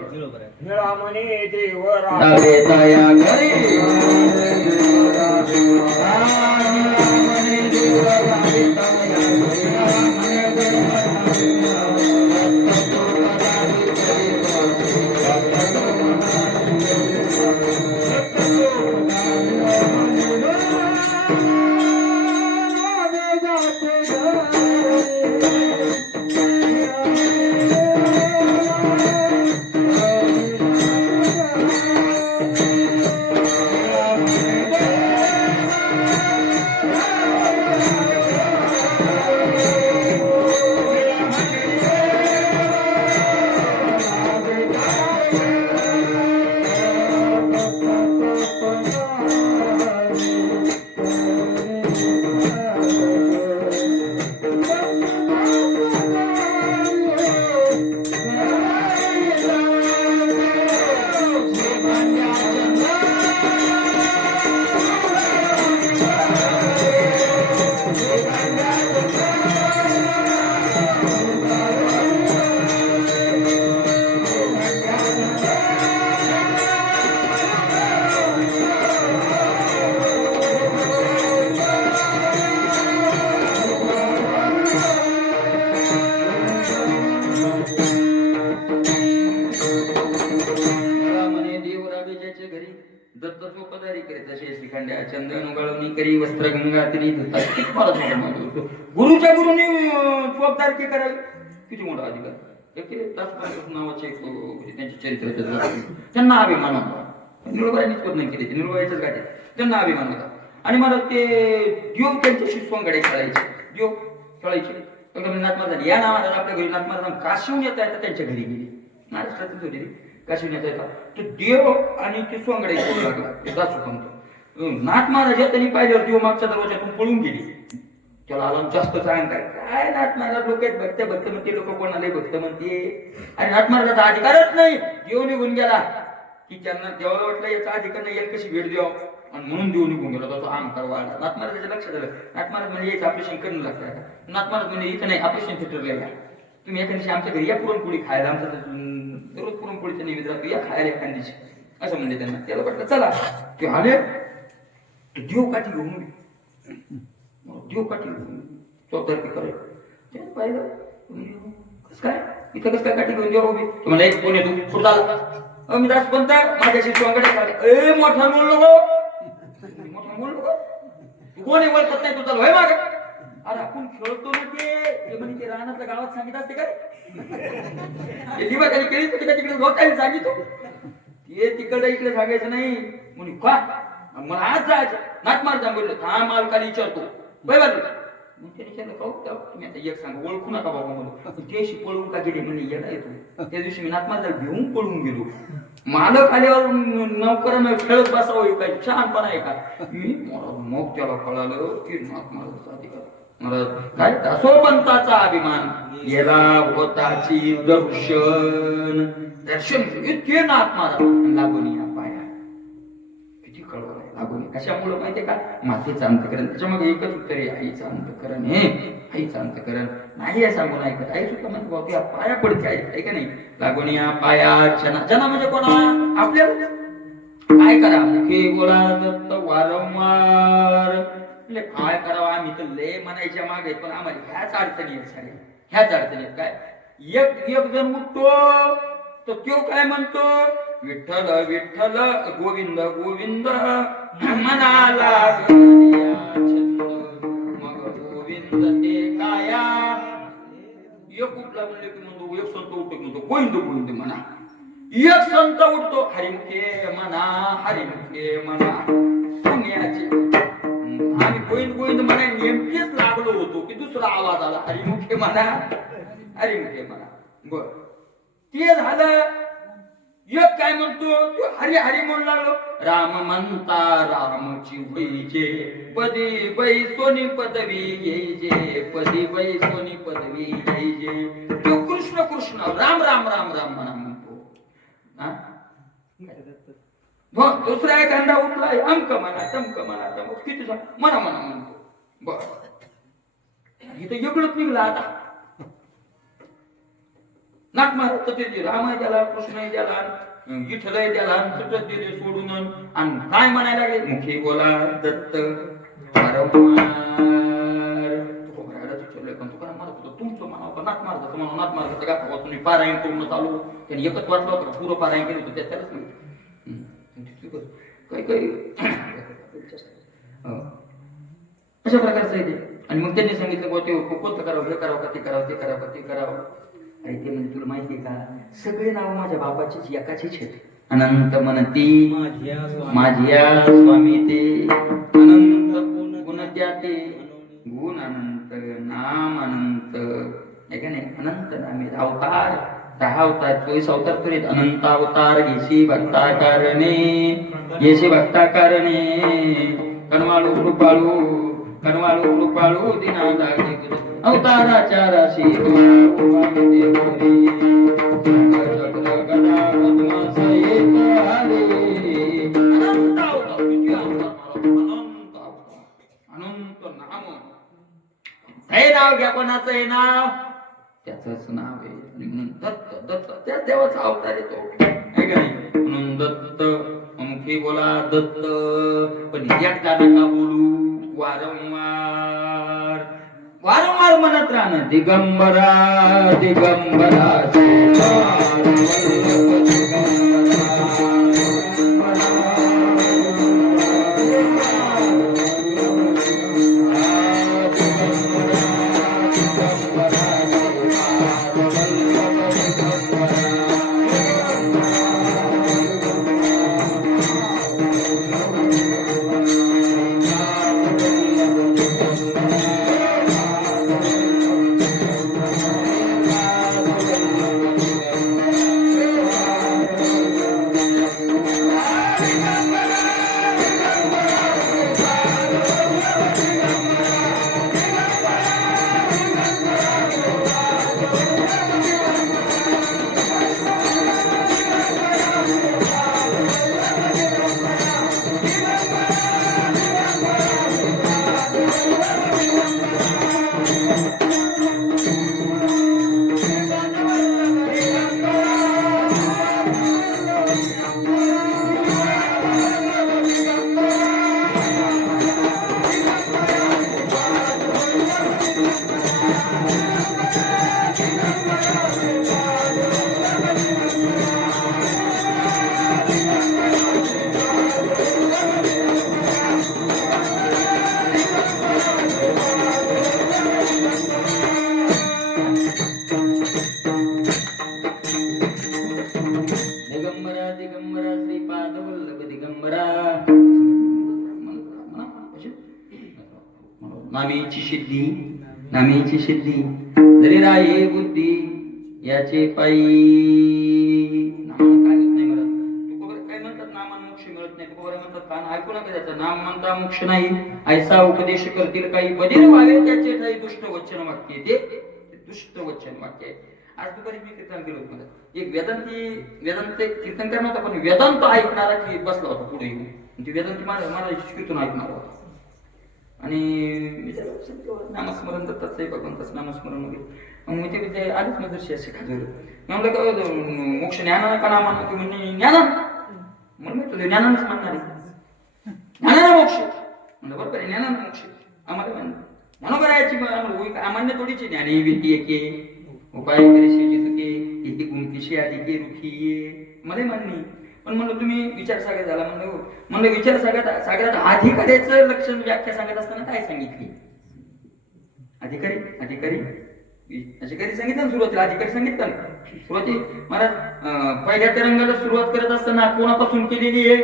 निळा म्हणे देवरा डावे दया घरी दत्तोपचारी करीत असे श्रीखंड्या चंदन उगळवणी करी वस्त्र गंगा तरी गुरुच्या गुरुने चोपदारकी करावी किती मोठा अधिकार तास नावाचे त्यांचे चरित्र त्यांना अभिमान होता निळोबाईंनीच नाही केले निळोबाईच्याच गाठी त्यांना अभिमान होता आणि मला ते देव त्यांच्याशी सोंगडे खेळायचे देव खेळायचे नाथ महाराज या नावाला आपल्या घरी नाथ महाराज काशीहून येता येतात त्यांच्या घरी गेली महाराष्ट्रातच होती काशी नेता येतात तो देव आणि ते सोंगडे खेळू लागला ते दासू म्हणतो नाथ महाराज त्यांनी पाहिल्यावर देव मागच्या दरवाजातून पळून गेली त्याला आला जास्त सांग काय नाथ महाराज लोक आहेत भक्त भक्त म्हणते लोक कोणाला भक्त म्हणते आणि नाथ महाराजाचा अधिकारच नाही देव निघून गेला की त्यांना देवाला वाटलं याचा अधिकार नाही याला कशी भेट द्यावं आणि म्हणून देव निघून गेला तो अहंकार वाढला नाथ महाराजाच्या लक्षात आलं नाथ महाराज म्हणजे याचं ऑपरेशन करणं लागतं नाथ महाराज म्हणजे इथं नाही ऑपरेशन थिएटरला या तुम्ही एखाद्या दिवशी आमच्या घरी या पुरणपोळी खायला आमचा रोज पुरणपोळीचा नैवेद्य राहतो या खायला एखाद्या दिवशी असं म्हणजे त्यांना त्याला वाटलं चला ते आले देव काठी घेऊन देव काठी स्वतः करायचं त्याने पाहिलं कसं काय इथं कसं काय काठी घेऊन देऊ उभी तुम्हाला एक कोण येतो पुढचा आला मी दास बनता माझ्याशी स्वागत ए मोठा बोल नको मोठा बोल नको कोणी बोलतात नाही तुझा होय माग अरे आपण खेळतो ना ते म्हणजे ते रानातल्या गावात सांगितलं असते काय लिवा काही केली तर तिकडे लोकांनी सांगितलं ते तिकडे इकडे सांगायचं नाही म्हणे का मला आज जायचं नाथ मार बोललो हा मालकाला विचारतो बरोबर मग त्याने विचारलं का तुम्ही आता एक सांगा ओळखू नका बाबा मला त्याशी पळून का गेली म्हणजे येता येतो त्या दिवशी मी नाथ महाराज घेऊन पळून गेलो मालक आल्यावर नौकरांना खेळत बसावं काय छानपणा आहे का मी मग त्याला कळालं की नाथ महाराजाचा अधिकार महाराज काय दासोपंताचा अभिमान गेला होताची दर्शन दर्शन इतके नाथ महाराज लागून या पाया किती कळवळ आहे लागून कशामुळे माहितीये का मातेचं अंतकरण त्याच्यामध्ये एकच उत्तर आहे आईचं अंतकरण हे आईचं अंतकरण नाही आहे सांगून ऐकत आई सुद्धा म्हणते भाऊ त्या पाया पडते आहे का नाही लागून या पाया जना म्हणजे कोणा आपल्याला काय करा मुखे बोला दत्त वारंवार म्हणजे काय करावं आम्ही तर लय म्हणायच्या मागे पण आम्हाला ह्याच अडचणी आहेत सारे ह्याच अडचणी आहेत काय एक जण उठतो तर तो काय म्हणतो विठ्ठल विठ्ठल गोविंद गोविंद मनाला मग गोविंद ते काया एक उठला म्हणले की म्हणतो एक संत उठतो म्हणतो गोविंद गोविंद म्हणा एक संत उठतो हरिमुखे म्हणा हरिमुखे म्हणा पुण्याचे आम्ही गोविंद गोविंद म्हणा नेमकेच लागलो होतो की दुसरा आवाज आला हरिमुखे म्हणा हरिमुखे म्हणा बर ते झालं एक काय म्हणतो हरी हरी म्हणू लागलो राम म्हणता रामची वैजे पदी बै सोनी पदवी घ्यायचे पदी बै सोनी पदवी घ्यायचे तो कृष्ण कृष्ण राम राम राम राम म्हणा म्हणतो दुसरा एखादा उठलाय अंक म्हणा तमक म्हणा तमक किती म्हणा म्हणा म्हणतो बर इथं एवढंच निघला आता नाक मारत ते रामाय द्याला कृष्णही द्याला विठ्ठलही द्याला सुटत दिले सोडून आणि काय म्हणायला लागले मुखी बोला दत्त तुमचं म्हणावं नाक मार्ग म्हणून नाक मार्ग गाथा वाचून पारायण करून चालू त्यांनी एकच वाचलं होतं पुरं पारायण केलं होतं त्याच्याच काही काही अशा प्रकारचं आहे ते. आणि मग त्यांनी सांगितलं बाबा ते कोणतं करावं हे करावं का ते करावं ते करावं का ते करावं. आणि ते म्हणजे तुला माहितीये का सगळे नाव माझ्या बापाचीच एकाचीच आहेत. अनंत म्हणती माझ्या स्वामी ते अनंत गुण त्याते गुण अनंत नाम अनंत आहे का नाही. अनंत नामे अवतार 10 अवतार 24 अवतार करीत अनंत अवतार येशी भक्ता कारणे येशी भक्ता कारणे कनवाळू कृपाळू दिनादाई अवताराच्या राशी हे नाव घ्या कोणाचं हे नाव त्याच नाव आहे. म्हणून दत्त दत्त त्या देवाचा अवतार येतो आहे का नाही. म्हणून दत्त मुखी बोला दत्त पण एकदा नका बोलू वारंवार वारंवार म्हणत राहणं दिगंबरा दिगंबरा नामेची सिद्धी जरी राये बुद्धी याचे पायी नामानं काय होत नाही म्हणत. तुकोबरे काय म्हणतात नामान मोक्ष मिळत नाही. तुकोबरे म्हणतात कान ऐकू नका त्याचं नाम म्हणता मोक्ष नाही. ऐसा उपदेश करतील काही बदल व्हावे त्याचे काही दुष्ट वचन वाक्य ते दुष्ट वचन वाक्य आहे. आज दुपारी मी कीर्तन केलं होतं. मला एक वेदांत कीर्तन करणार होता पण वेदांत ऐकणारा की बसला होता पुढे येऊन. ती वेदांती मला कीर्तन ऐकणार होता आणि नामस्मरण दत्ताचं आहे भगवंताचं नामस्मरण वगैरे. मग मी ते विद्या आलीच मी दृश्य असे खाजवलं. म्हणलं का मोक्ष ज्ञानानं का नामानं की म्हणजे ज्ञानानं म्हणून मी तुझे ज्ञानानंच म्हणणार आहे. ज्ञानानं मोक्ष म्हणलं बरोबर आहे. ज्ञानानं मोक्ष आम्हाला ज्ञानोबर याची अमान्य थोडीची ज्ञानी विद्या एके उपाय करेशी जितके इथे गुंतीशी अधिके रुखी मला म्हणणी. पण म्हणलं तुम्ही विचार सागर झाला म्हणलं विचार सागरात अधिकाऱ्याचं लक्षण व्याख्या सांगत असताना काय सांगितली. अधिकारी सांगितलं ना सुरुवातीला. अधिकारी सांगितलं ना सुरुवाती महाराज पहिल्या तरंगाला सुरुवात करत असताना कोणापासून केलेली आहे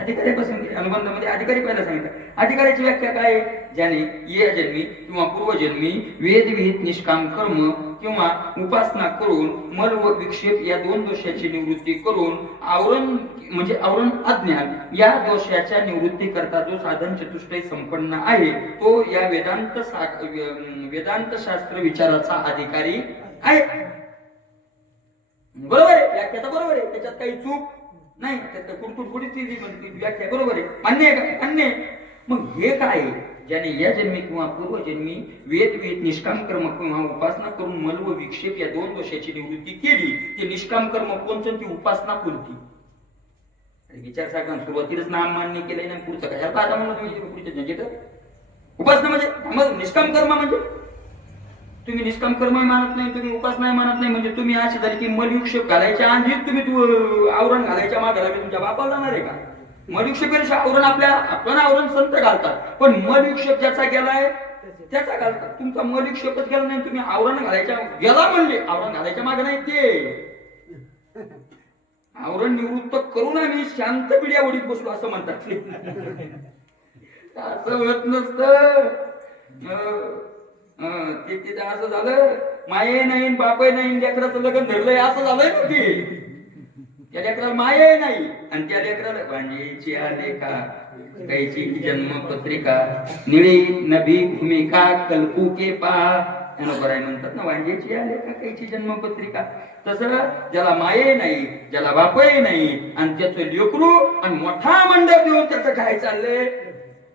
अधिकाऱ्यापासून केली. अनुबंधामध्ये अधिकारी पहिला सांगितलं. अधिकाऱ्याची व्याख्या काय ज्याने या जन्मी किंवा पूर्वजन्मी वेदविहित निष्काम कर्म किंवा उपासना करून मल व विक्षेप या 2 दोषाची निवृत्ती करून आवरण अज्ञान या दोषाच्या निवृत्ती करता जो साधन चतुष्टय संपन्न आहे तो या वेदांत शास्त्र विचाराचा अधिकारी आहे. बरोबर आहे. व्याख्या तर बरोबर आहे. त्याच्यात काही चूक नाही. त्यात कुडकुड व्याख्या बरोबर आहे. मान्य आहे का. मान्य आहे. मग हे काय आहे? ज्याने या जन्मी किंवा पूर्वजन्मी वेद निष्काम कर्म किंवा उपासना करून मल व विक्षेप या दोन दोषाची निवृत्ती केली, ते निष्काम कर्म कोणतं, ती उपासना कोणती? विचार सारखा सुरुवातीलाच नाम मान्य केलंय ना, पुढचं काय आता पुढच्या उपासना म्हणजे निष्काम कर्म म्हणजे तुम्ही निष्काम कर्म मानत नाही, तुम्ही उपासना मानत नाही, म्हणजे तुम्ही अशी झाली की मलयुक्षेप घालायच्या आधीच तुम्ही आवरण घालायच्या मागे तुमच्या बापाला जाणार आहे का? मलयुक्षेपेक्षा आवरण आपण आवरण संत घालतात, पण मलयुक्षेप ज्याचा गेलाय त्याचा घालतात. तुमचा मलयुक्षेपच गेला नाही, तुम्ही आवरण घालायच्या गेला म्हणले, आवरण घालायच्या मागे नाही, ते आवरण निवृत्त करून आम्ही शांत पिढ्या ओढीत बसलो असं म्हणतात. असं होत नसतं. ते असं झालं, माये नाही बापय नाही, लेकराचं लग्न धरलंय असं झालंय ना. ते त्या लेकराला माये नाही आणि त्या लेकराला भांडीची आले का कैची जन्मपत्रिका निळी नभी भूमिका कल्पू के पा बराय म्हणतात ना, वांजेची आले का कैची जन्मपत्रिका. तसं ज्याला माये नाही, ज्याला बापय नाही आणि त्याचं लेकरू आणि मोठा मंडप देऊन त्याचं काय चाललंय,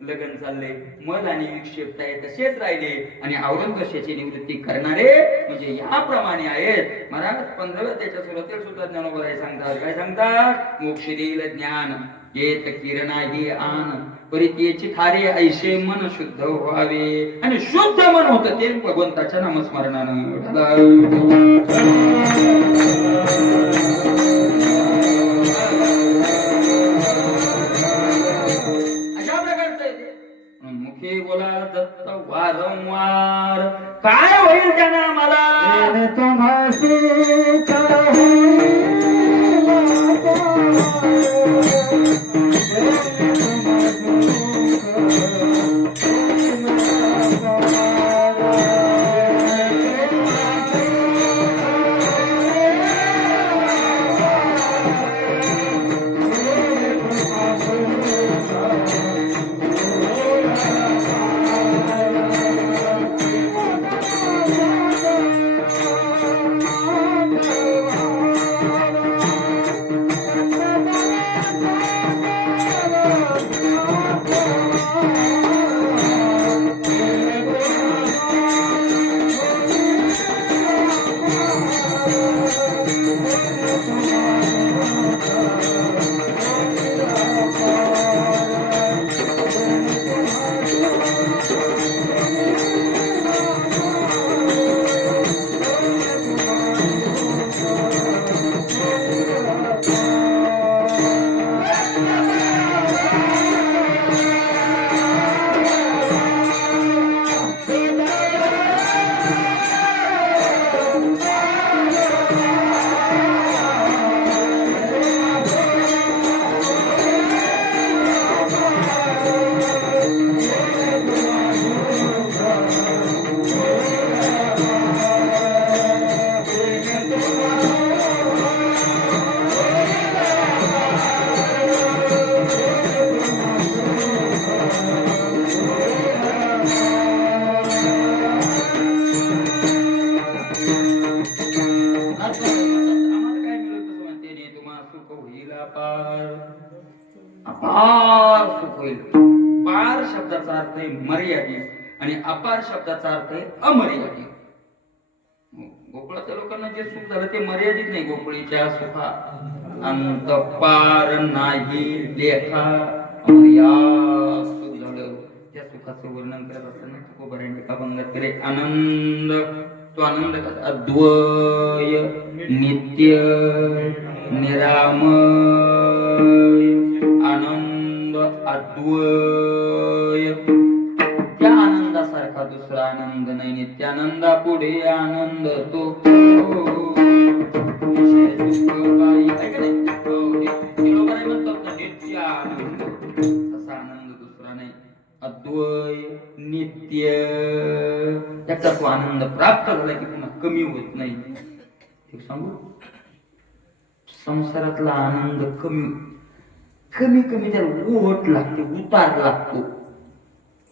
लग्न चाललंय. मल आणि विक्षेप तसेच राहिले आणि आवरण कशाची निवृत्ती करणारे म्हणजे याप्रमाणे आहेत. महाराज 15व्या त्याच्या सुरुवातीला सुद्धा ज्ञानोबराय सांगतात, काय सांगतात? मोक्ष देईल ज्ञान येत किरणाही आन परित्येची थारे ऐशे मन शुद्ध व्हावे, आणि शुद्ध मन होतं ते भगवंताच्या नामस्मरणानं. मुखे बोला दत्त वारंवार, काय होईल त्यांना मला अपार सुख होईल. पार शब्दाचा अर्थ आहे मर्यादित आणि अपार शब्दाचा अर्थ आहे अमर्यादित. गोकुळाच्या लोकांना जे सुख झालं ते मर्यादित नाही. गोकुळीच्या सुखा अंत पार नाही लेखा, अमर्याद सुख झालं. त्या सुखाचं वर्णन करत असताना तुकोबारायांनी एका भंगात केले, आनंद. तो आनंद कसा? अद्वय नित्य निरामय आनंद अद्वय. त्या आनंदासारखा दुसरा आनंद नाही. नित्यानंदा पुढे आनंद तो नित्य आनंद, तसा आनंद दुसरा नाही. अद्वय नित्य, त्याचा तो आनंद प्राप्त झाला की पुन्हा कमी होत नाही. ठीक सांगू, संसारातला आनंद कमी कमी कमी त्याला ओढ लागते, उतार लागतो.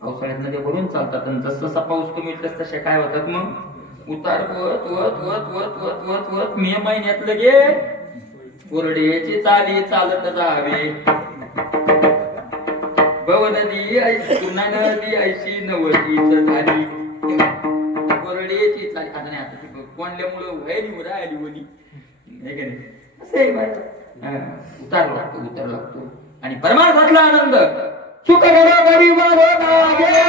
पावसाळ्यात नद्या भरून चालतात आणि जस जसा पाऊस कमी होईल तशा काय होतात मग उतार वत वत वत वत वत वत वत. मे महिन्यात लगे कोरड्याची चाली चालत जावे. भवनदी ऐशी पुन्हा नदी ऐशी नवतीच झाली कोरडेची चाली आता नाही आता ती कोंडल्यामुळं व्हायली राहिली वली हे का नाही असं आहे माझं उतार लागतो आणि परमार्थातला आनंद सुख घडोघडी वाढवणारे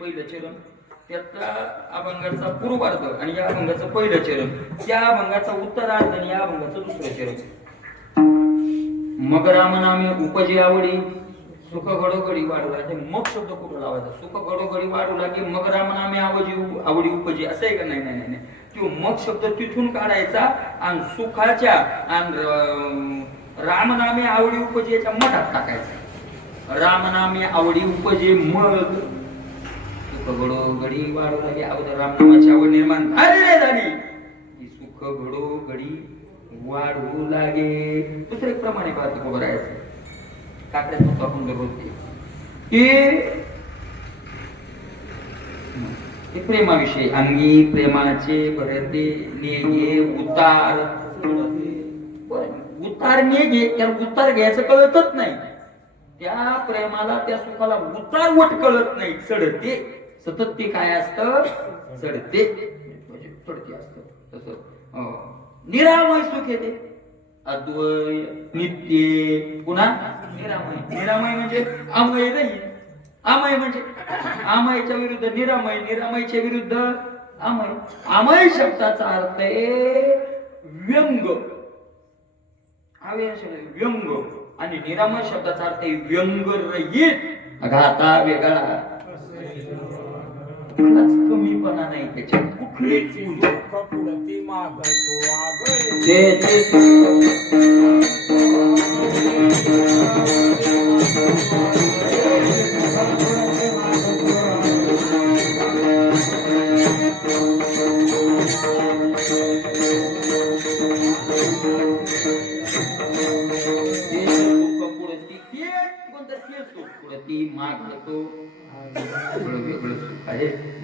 पहिलं चरण त्यातला अभंगाचा पूर्वार्ध आणि या अभंगाचं पहिलं चरण त्या अभंगाचा उत्तरार्ध आणि या अभंगाचं दुसरं चरण मग रामनामे उपजे आवडी सुख घडोघडी वाढू लागते मग शब्द कुठं लावायचा सुख घडोघडी वाढू लागे मग रामनामे आवडी उपजे असं आहे का नाही नाही नाही तो मग शब्द तिथून काढायचा आणि सुखाच्या आणि रामनामे आवडी उपजे याच्या मठात टाकायचा रामनामे आवडी उपजे मग घडोघडी वाढू लागे अगोदर रामनामाची आवड निर्माण झाली की सुख घडोघडी वाढू लागे दुसरे एक प्रमाणे पाहतो उभं राहायचं काकड्यात आपण दररोज ते प्रेमाविषयी अंगी प्रेमाचे भरते नेगे उतार उतार नेगे त्याला उतार घ्यायचं कळतच नाही त्या प्रेमाला त्या सुखाला उतारवट कळत नाही चढते सतत ते काय असतं चढते चढते असत तसं निरामय सुख येते अद्वय नित्य पुन्हा निरामय म्हणजे अमय नाही अमय म्हणजे अमयच्या विरुद्ध निरामय निरामयच्या विरुद्ध अमय अमय शब्दाचा अर्थ आहे व्यंग व्यंग आणि निरामय शब्दाचा अर्थ आहे व्यंग रहित घाता वेगळा कमीपणा नाही त्याच्यात कुठलीच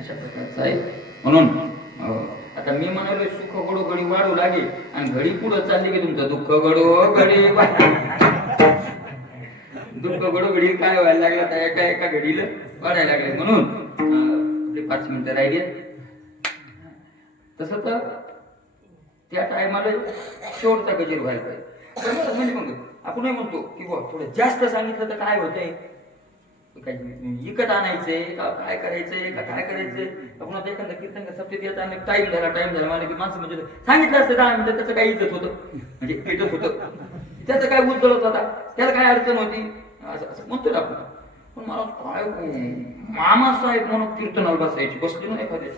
अशा प्रकारचं आहे म्हणून आता मी म्हणालो सुख घडोघडी वाढू लागे आणि घडी पुढे चालली की तुमचं दुःख घडोघडी दुःख घडोघडी काय व्हायला लागला त्या एका एका घडीला वाढायला लागले म्हणून आपले 5 मिनिटं राहिले तसं तर त्या टायमाला शेवटचा गजर व्हायला पाहिजे म्हणजे मग आपण म्हणतो की थोडं जास्त सांगितलं तर काय होतंय विकत आणायचंय का काय करायचंय का काय करायचंय आपण आता एखादा कीर्तन सप्ततीचा टाइम झाला मला की माणसं म्हणजे सांगितलं असतं 10 मिनिटं त्याचं काय इज्जत होतं म्हणजे पेटत होतं त्याचं काय उजळत होता त्याला काय अडचण होती असं म्हणतो आपण पण मला काय मामासाहेब म्हणून कीर्तनाला बसायची बसली ना एखाद्या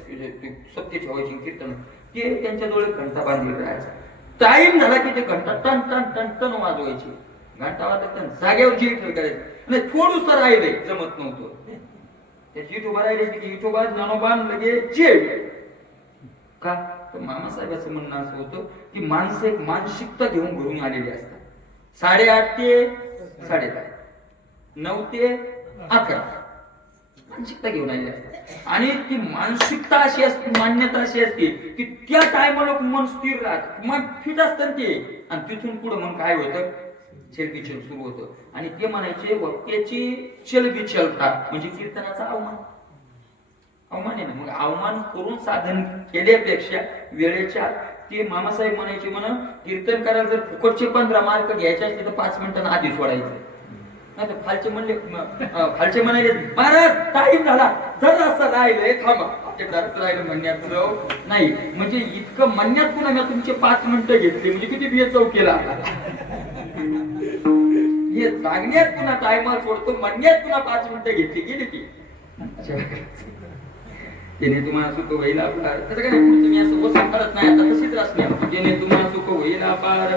सत्य ठेवायची कीर्तन ते त्यांच्या डोळे घंटा बांधली राहायचा टाइम झाला की ते घंटा टन टन टन टन वाजवायची घंटा वाजता जागेवर जी करायचं नाही थोडंसं राहिले जमत नव्हतं त्या जीट उभा राहिले की विठोबा ज्ञानोबा लगे जेड का तर मामासाहेबांचं म्हणणं असं होतं की माणसं एक मानसिकता घेऊन घरून आलेली असतात 8:30 ते 10:30 9 ते 11 मानसिकता घेऊन आलेली असतात आणि ती मानसिकता अशी असते मान्यता अशी असते की त्या टायमाला मन स्थिर राहत मन फिट असतं ते आणि तिथून पुढे मग काय होतं चलबिचल सुरू होतं आणि ते म्हणायचे वक्त्याची चलबिचलता म्हणजे कीर्तनाचा अवमान आहे ना मग अवमान करून साधन केल्यापेक्षा वेळेच्या ते मामासाहेब म्हणायचे म्हणा कीर्तन करायला जर फुकटचे 15 मार्क घ्यायचे असते तर 5 मिनिटांना आधी सोडायचं नाही तर खालचे म्हणाले महाराज टाईम झाला जर असं राहिलंय थांबा राहिलं म्हणण्यात नाही म्हणजे इतकं म्हणण्यात पुन्हा मी तुमचे 5 मिनिटं घेतली म्हणजे किती बिये चौकीला हे सांगण्यात पुन्हा टायमर सोडतो, म्हणण्यात पुन्हा 5 मिनिटं घेतली गेली की अशा प्रकारचं. त्याने तुम्हाला सुख होईल अपार. त्याचं काय नाही, पुढचं मी असं वचन काढत नाही, आता तशीच असणे. जेणे तुम्हाला सुख होईल अपार,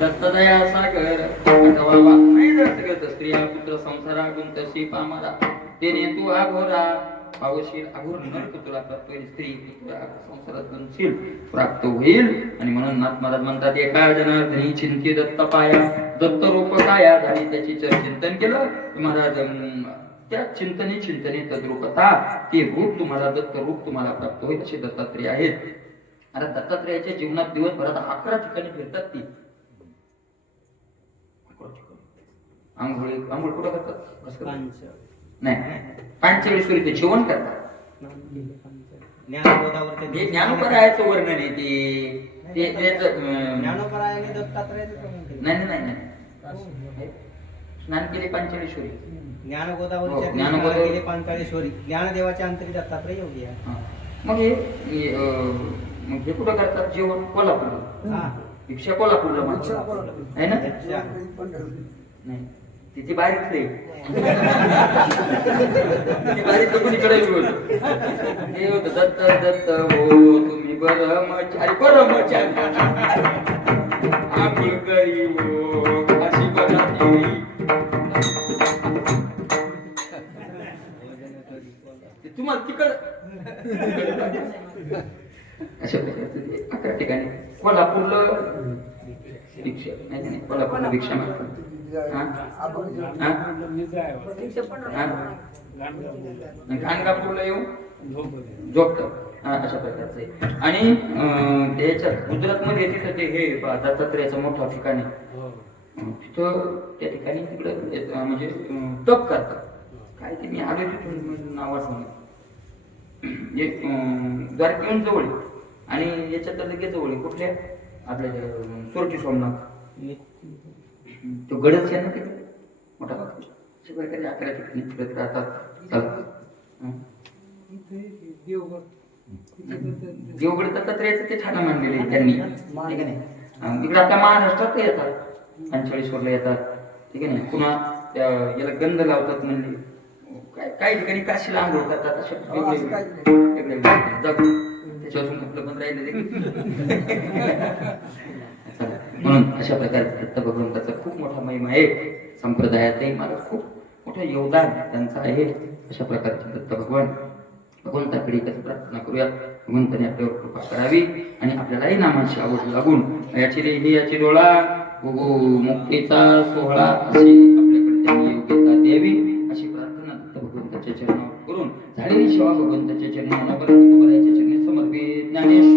दत्तदया सागर नाही जर स्त्रिया पुत्र संसारा गुंतशी पामारा, त्याने तू आघोरा पावशील. आघोर नरक तुला करतोय, स्त्री पुत्र संसारात बनशील, प्राप्त होईल. आणि म्हणून नाथ महाराज म्हणतात, एका जनार्दनी चिंती दत्त पाया, दत्त रूप काया झाली त्याची चिंतन केलं महाराज. त्या चिंतने तद्रूपता, ते रूप तुम्हाला, दत्त रूप तुम्हाला प्राप्त होईल असे दत्तात्रेय आहेत. आता दत्तात्रेयाच्या जीवनात दिवसभरात 11 ठिकाणी फिरतात. ती आंघोळ कुठं करतात? नाही, पांचवेश्वरी ते जेवण करतात. हे ज्ञानोपरायाचं वर्णन आहे. ते नाही नाही नाही, स्नान केले पांचवेश्वरी, ज्ञानगोदावरी पांचाळेश्वरी, ज्ञानदेवाच्या अंतरी दत्तात्रय योगी आहे. मग हे कुठं करतात जेवण? कोल्हापूरला. भिक्षा कोल्हापूरला आहे ना? नाही, तिथे बारीक कुणीकडे होत दत्त दत्त हो तुम्ही ब्रह्मचारी आकुल करी हो अशी बघा. तुम्हाला तिकड अशा प्रकारचे 11 ठिकाणी. कोल्हापूरला भिक्षा नाही, कोल्हापूरला भिक्षा मागतात. गाणगापूरला येऊन झोपत अशा प्रकारचं आहे. आणि त्याच्यात गुजरात मध्ये तिथं ते हे दत्तात्रेयाचं मोठं ठिकाण आहे. तिथं त्या ठिकाणी तिकडं म्हणजे तप करतात. काय ते मी आलो तिथून नाव आठवण. एक द्वारकेहून जवळ आणि याच्यात लगेच जवळ कुठल्या आपल्या सोरटी सोमनाथ तो गडच आहे ना तिकडे मोठा. अशा प्रकारे 11 ठिकाणी फिरत राहतात. देवगड दत्तात्रेयाचं ते ठाणं मांडलेलं आहे त्यांनी, ठीक आहे नाही. इकडे आता महाराष्ट्रात येतात, पंचेश्वरला येतात, ठीक आहे नाही. पुन्हा याला गंध लावतात, म्हणजे काही ठिकाणी काशीला आंघोळ करतात. अशा वेगवेगळे त्याच्यापासून आपलं पण राहिले. म्हणून अशा प्रकारे दत्त भगवंताचा खूप मोठा महिमा आहे. संप्रदायातही मला खूप मोठं योगदान त्यांचं आहे. अशा प्रकारचे दत्त भगवंताकडे कसं प्रार्थना करूया, भगवंताने आपल्यावर कृपा करावी आणि आपल्यालाही नामाची आवड लागून याची डोळा मुक्तीचा सोहळा अशी आपल्याकडे त्यांनी योग्यता द्यावी अशी प्रार्थना दत्त भगवंताच्या चरणावर करून झालेली सेवा भगवंताच्या चरणी चरणी समर्पित. ज्ञानेश्वर